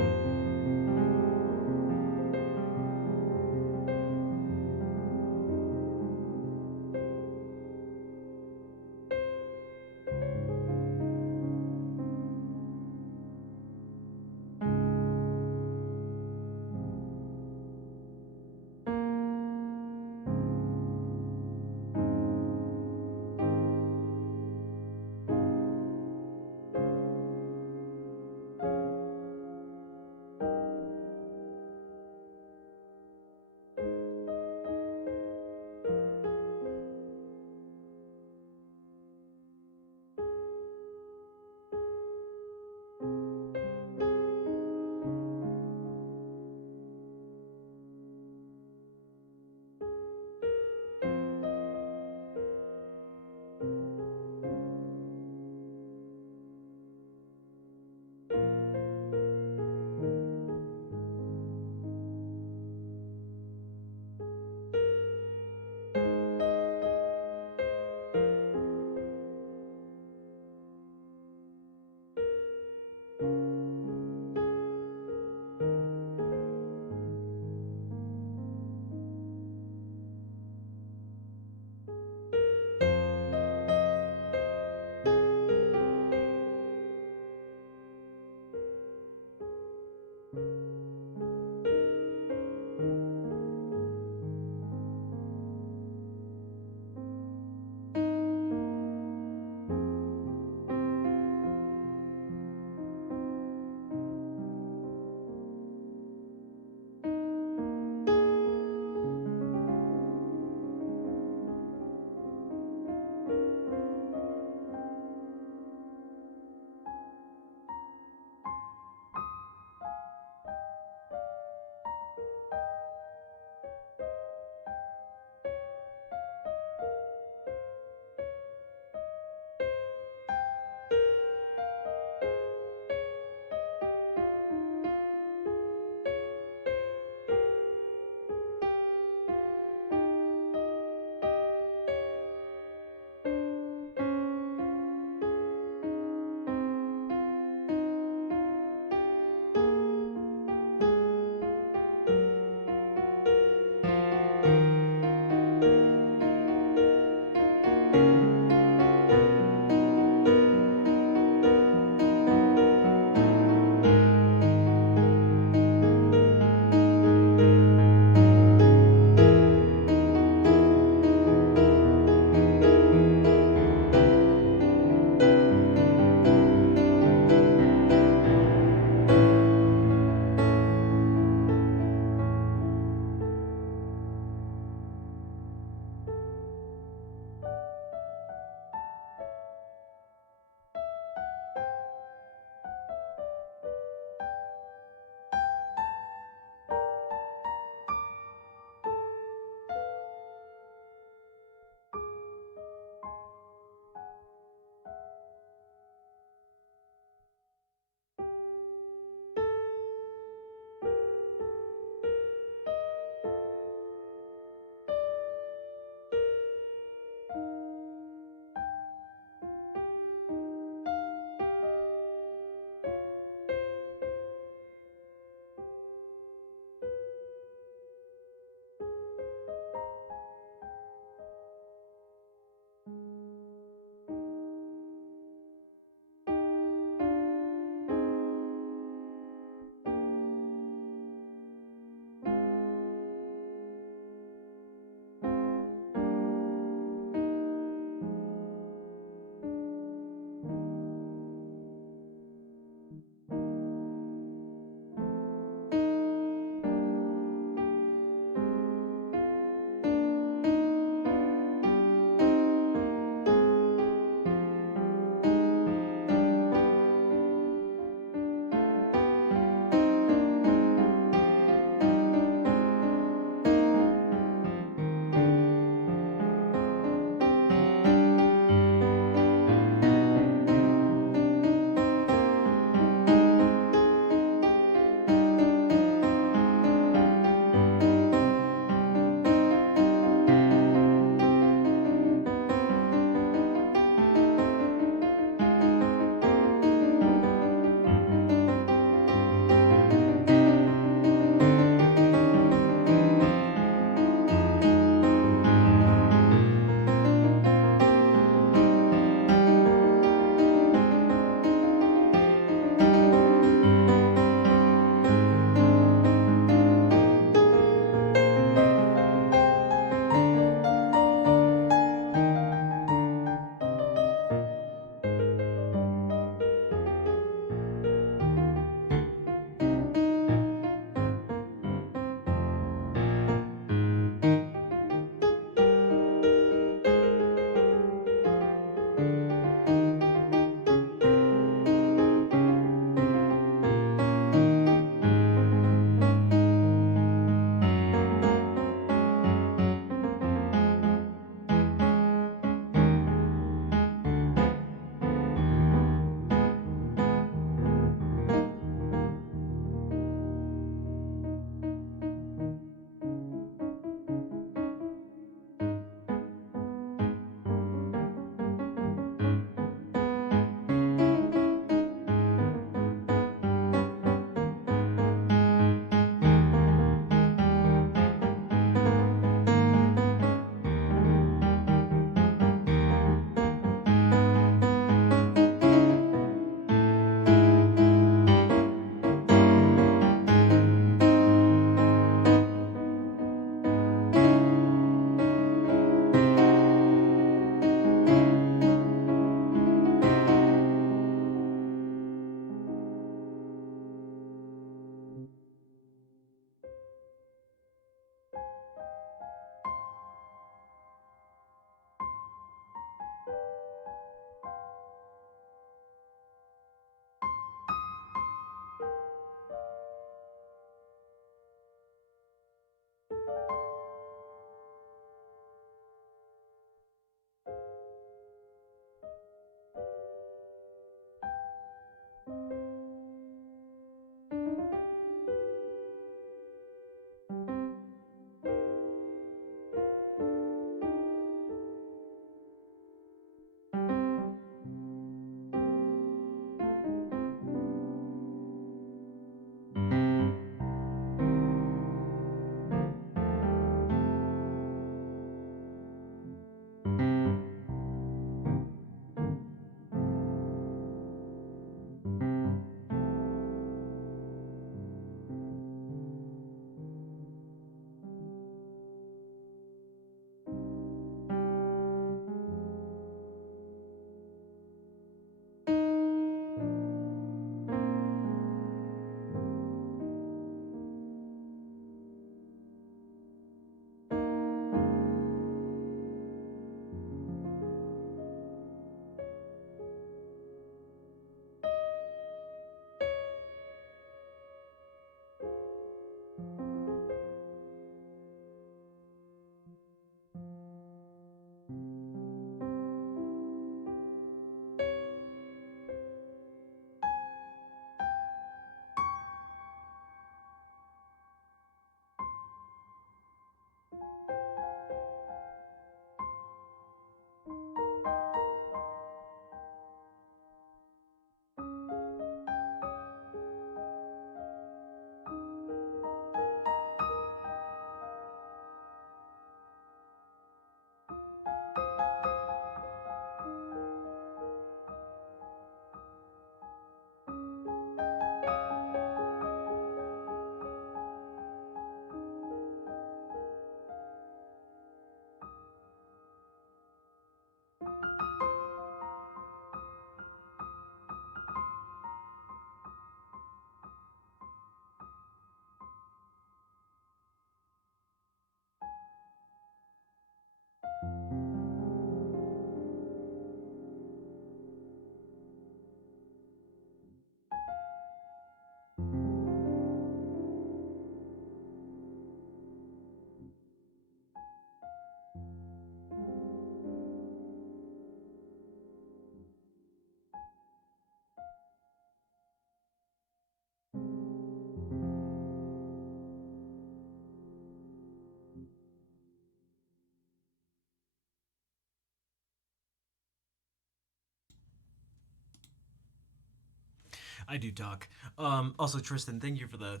I do talk. Also, Tristan, thank you for the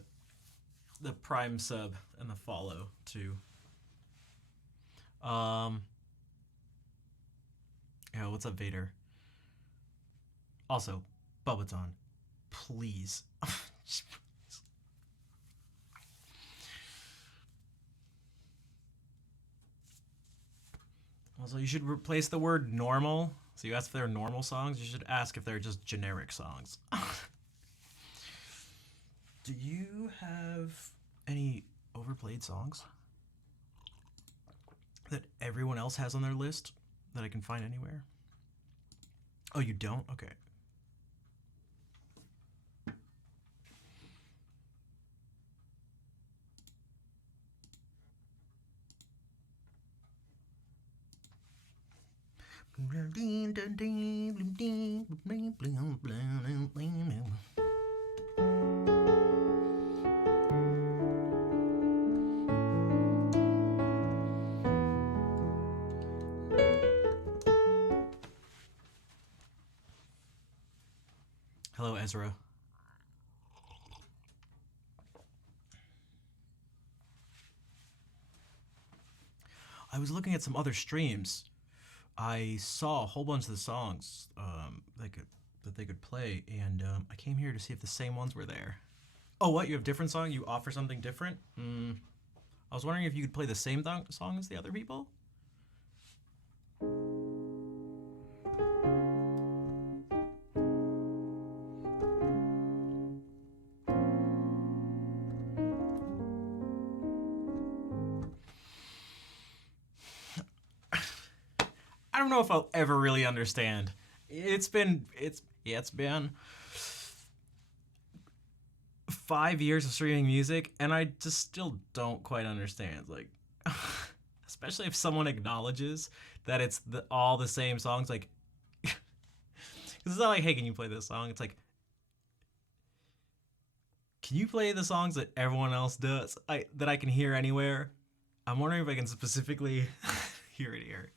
Prime sub and the follow too. Um, yeah, what's up, Vader? Also, Bubaton, please. Also, you should replace the word normal. So you ask if they're normal songs. You should ask if they're just generic songs. Do you have any overplayed songs that everyone else has on their list that I can find anywhere? Oh, you don't? Okay. Hello, Ezra. I was looking at some other streams. I saw a whole bunch of the songs that they could play, and I came here to see if the same ones were there. Oh, what? You have different song? You offer something different? I was wondering if you could play the same song as the other people? I don't know if I'll ever really understand. It's been 5 years of streaming music, and I just still don't quite understand. Like, especially if someone acknowledges that it's all the same songs. Like, because it's not like, hey, can you play this song? It's like, can you play the songs that everyone else does? That I can hear anywhere. I'm wondering if I can specifically hear it here.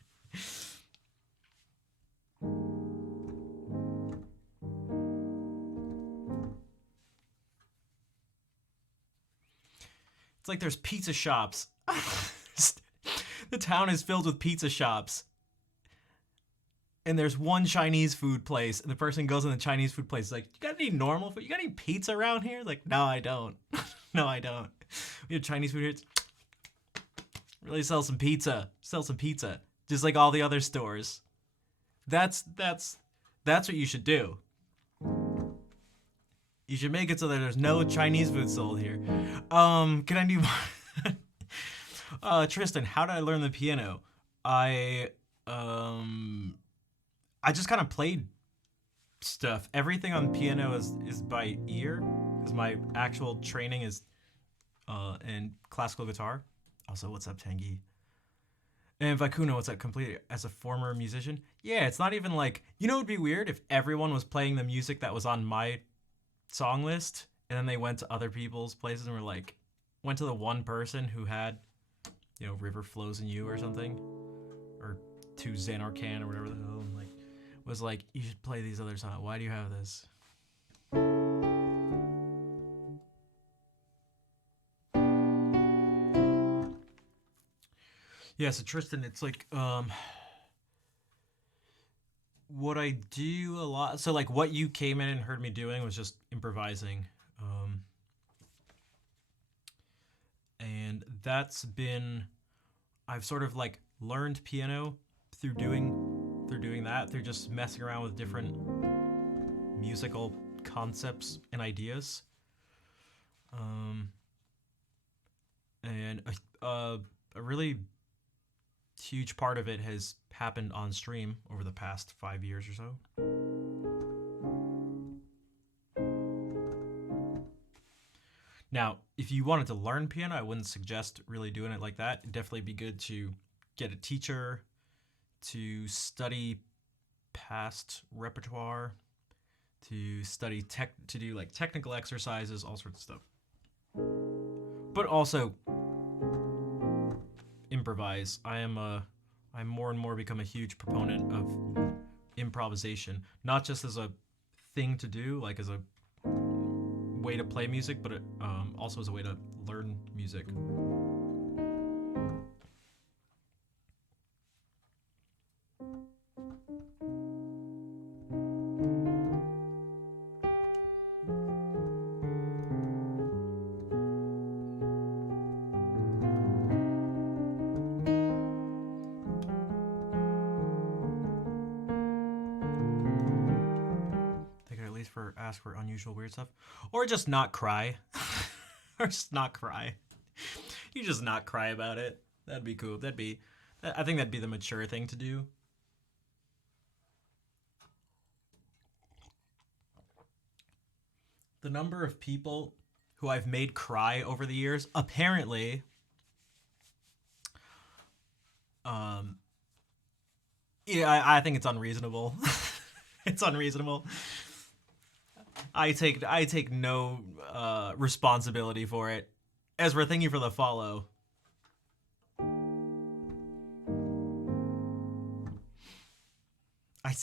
It's like there's pizza shops. The town is filled with pizza shops. And there's one Chinese food place, and the person goes in the Chinese food place, like, you got any normal food? You got any pizza around here? Like, no, I don't. No, I don't. We have Chinese food here. Really sell some pizza. Sell some pizza. Just like all the other stores. That's what you should do. You should make it so that there's no Chinese food sold here. Can I do Tristan, how did I learn the piano? I just kind of played stuff. Everything on piano is by ear, because my actual training is in classical guitar. Also, what's up, Tangy? And Vacuno, what's that completely as a former musician? Yeah, it's not even like it'd be weird if everyone was playing the music that was on my song list, and then they went to other people's places and were like, went to the one person who had, River Flows in You or something, or to Xanarcan or whatever the hell, and like was like, you should play these other songs. Why do you have this? Yeah, so Tristan, it's like what I do a lot. So like what you came in and heard me doing was just improvising. And that's been I've sort of like learned piano through doing that, through just messing around with different musical concepts and ideas. Um and a really huge part of it has happened on stream over the past 5 years or so. Now, if you wanted to learn piano, I wouldn't suggest really doing it like that. It'd definitely be good to get a teacher, to study past repertoire, to study to do like technical exercises, all sorts of stuff. But also improvise. I'm more and more become a huge proponent of improvisation, not just as a thing to do, like as a way to play music, but also as a way to learn music. They could at least ask for unusual weird stuff, or just not cry, or just not cry. You just not cry about it. That'd be cool. I think that'd be the mature thing to do. The number of people who I've made cry over the years, apparently, um, yeah, I think it's unreasonable. It's unreasonable. I take no responsibility for it. Ezra, thank you for the follow. I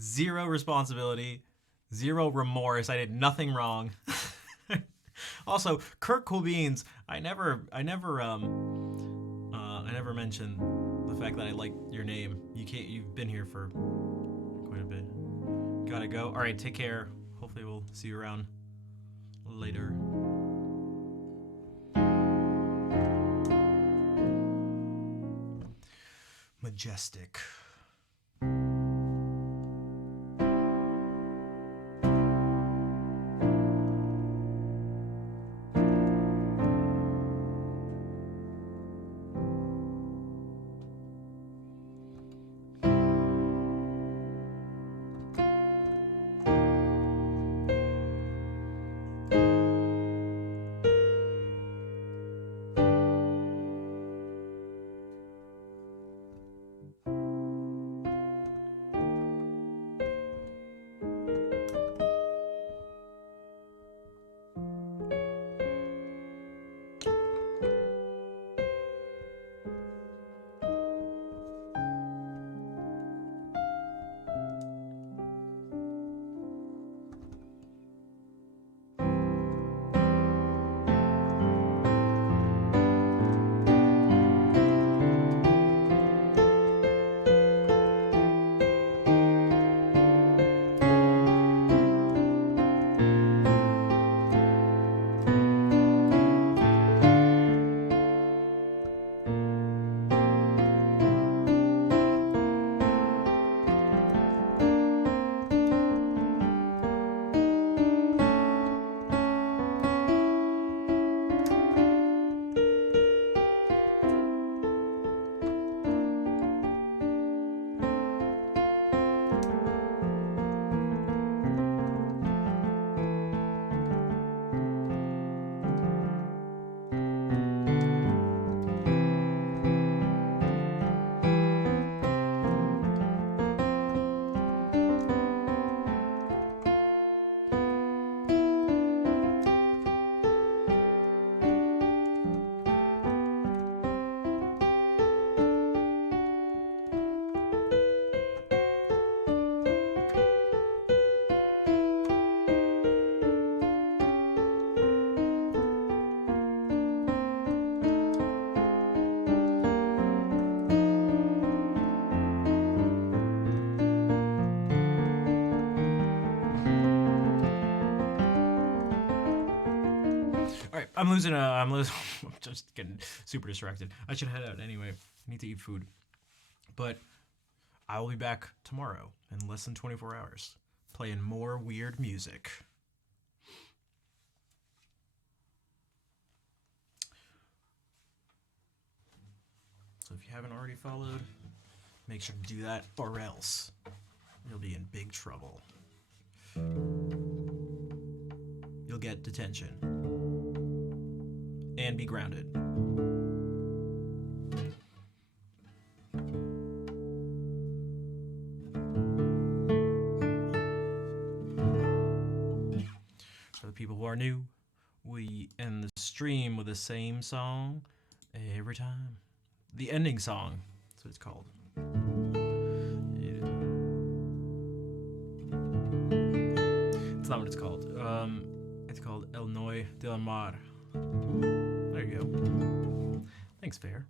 zero responsibility, zero remorse. I did nothing wrong. Also, Kurt Cobain's. I never mentioned the fact that I like your name. You've been here for quite a bit. Gotta go. All right, take care. Hopefully, we'll see you around later. Majestic. I'm losing. I'm losing. I'm just getting super distracted. I should head out anyway. I need to eat food. But I will be back tomorrow in less than 24 hours, playing more weird music. So if you haven't already followed, make sure to do that, or else you'll be in big trouble. You'll get detention and be grounded. For the people who are new, we end the stream with the same song every time. The ending song, that's what it's called. It's not what it's called. It's called El Noi del Mar. There you go. Thanks, Fair.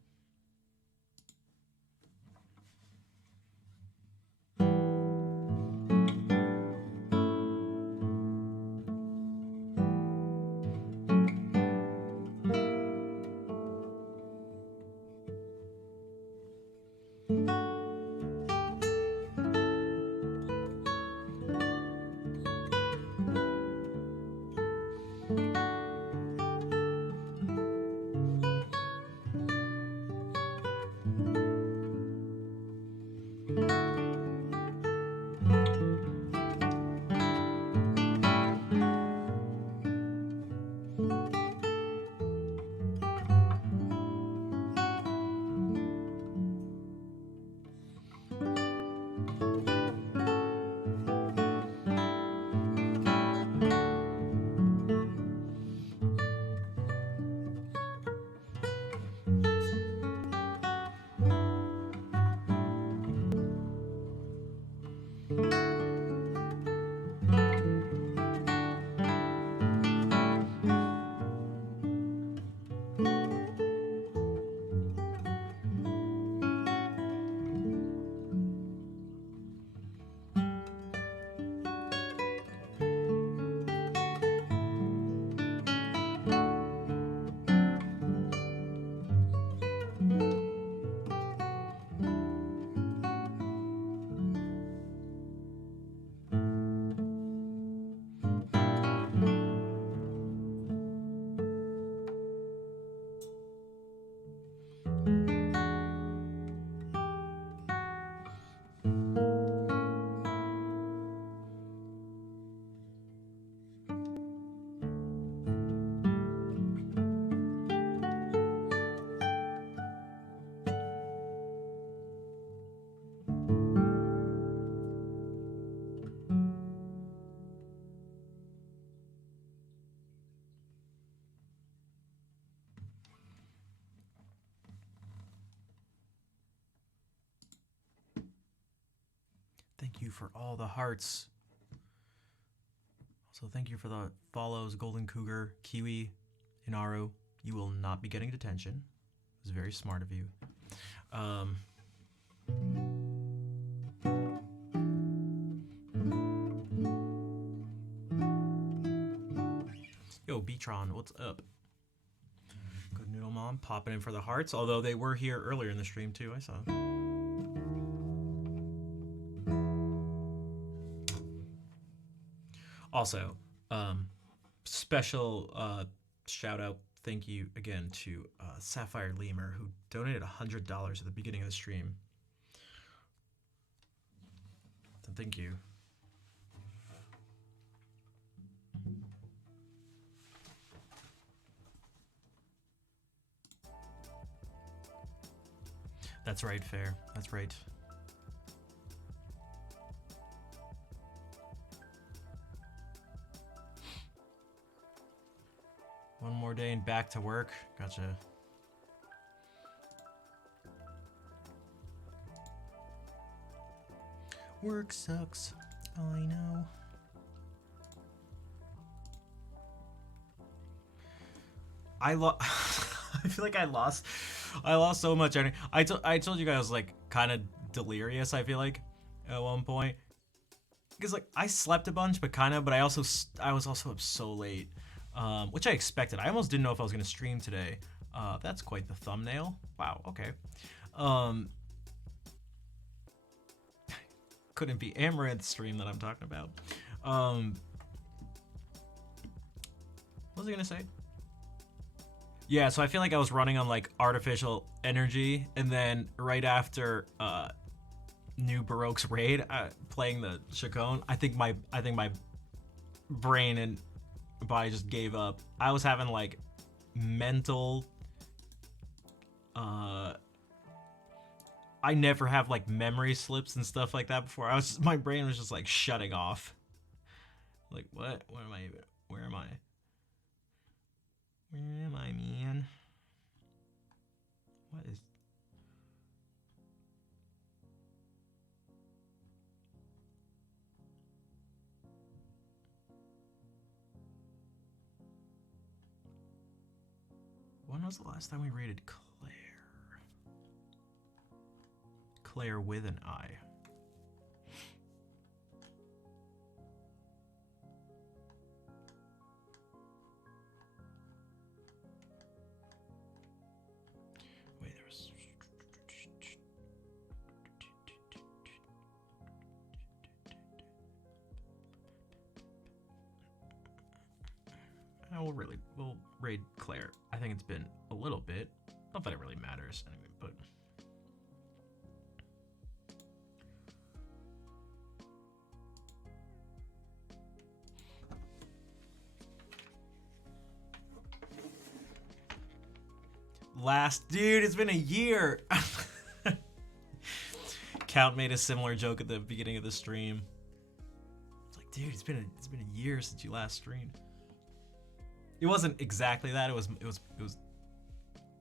Thank you for all the hearts. Also, thank you for the follows, Golden Cougar, Kiwi, Inaru. You will not be getting detention. It was very smart of you. Yo, Beatron, what's up? Good Noodle Mom popping in for the hearts, although they were here earlier in the stream too, I saw. Also, special shout out, thank you again to Sapphire Lemur, who donated $100 at the beginning of the stream. So thank you. That's right, Fair. That's right. One more day and back to work. Gotcha. Work sucks. I know. I feel like I lost so much energy. I told you guys I was like kind of delirious, I feel like, at one point. Because like I slept a bunch, but I was also up so late. which I expected. I almost didn't know if I was going to stream today. That's quite the thumbnail. Wow, okay. Couldn't be Amaranth's stream that I'm talking about. What was I going to say? Yeah, so I feel like I was running on like artificial energy, and then right after New Baroque's raid, playing the Chacon, I think my brain and body just gave up. I was having like mental. I never have like memory slips and stuff like that before. My brain was just like shutting off. Like what? Where am I even? Where am I? Where am I, man? What is... When was the last time we raided Claire? Claire with an I. Wait, there was... We'll raid Claire. I think it's been a little bit. Not that it really matters anyway, but... Dude, it's been a year. Count made a similar joke at the beginning of the stream. It's like, dude, it's been a year since you last streamed. It wasn't exactly that. It was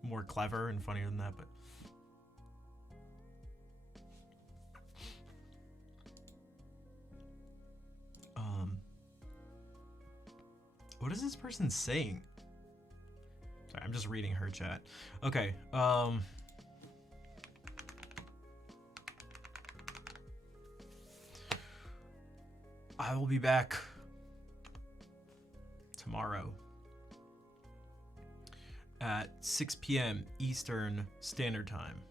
more clever and funnier than that, but what is this person saying? Sorry, I'm just reading her chat. Okay. I will be back tomorrow at 6 p.m. Eastern Standard Time.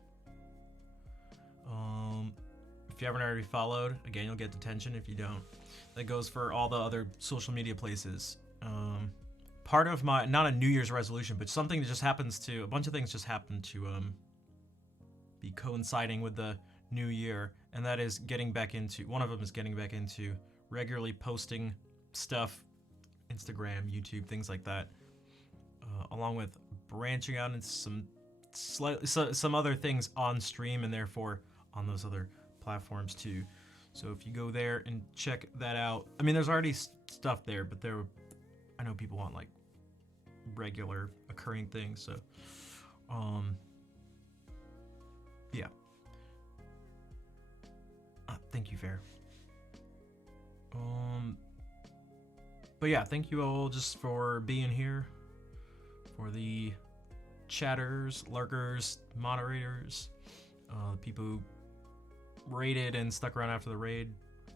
If you haven't already followed, again, you'll get detention if you don't. That goes for all the other social media places. Part of my, not a New Year's resolution, but something that just happens to, a bunch of things just happen to be coinciding with the new year, and that is getting back into, one of them is getting back into regularly posting stuff, Instagram, YouTube, things like that, along with branching out into some other things on stream, and therefore on those other platforms too. So if you go there and check that out, I mean, there's already stuff there, but I know people want like regular occurring things, so yeah. Thank you, Fair. But yeah, thank you all just for being here, for the chatters, lurkers, moderators, the people who raided and stuck around after the raid,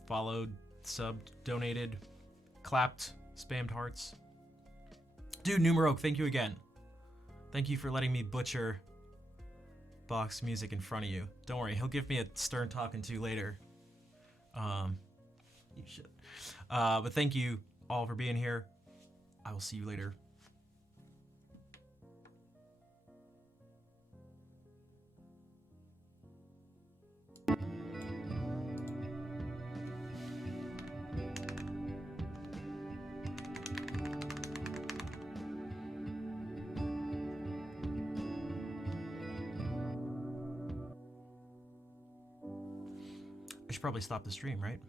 followed, subbed, donated, clapped, spammed hearts. Dude, Numeroke, thank you again. Thank you for letting me butcher box music in front of you. Don't worry, he'll give me a stern talking to later. You should. But thank you all for being here. I will see you later. I should probably stop the stream, right?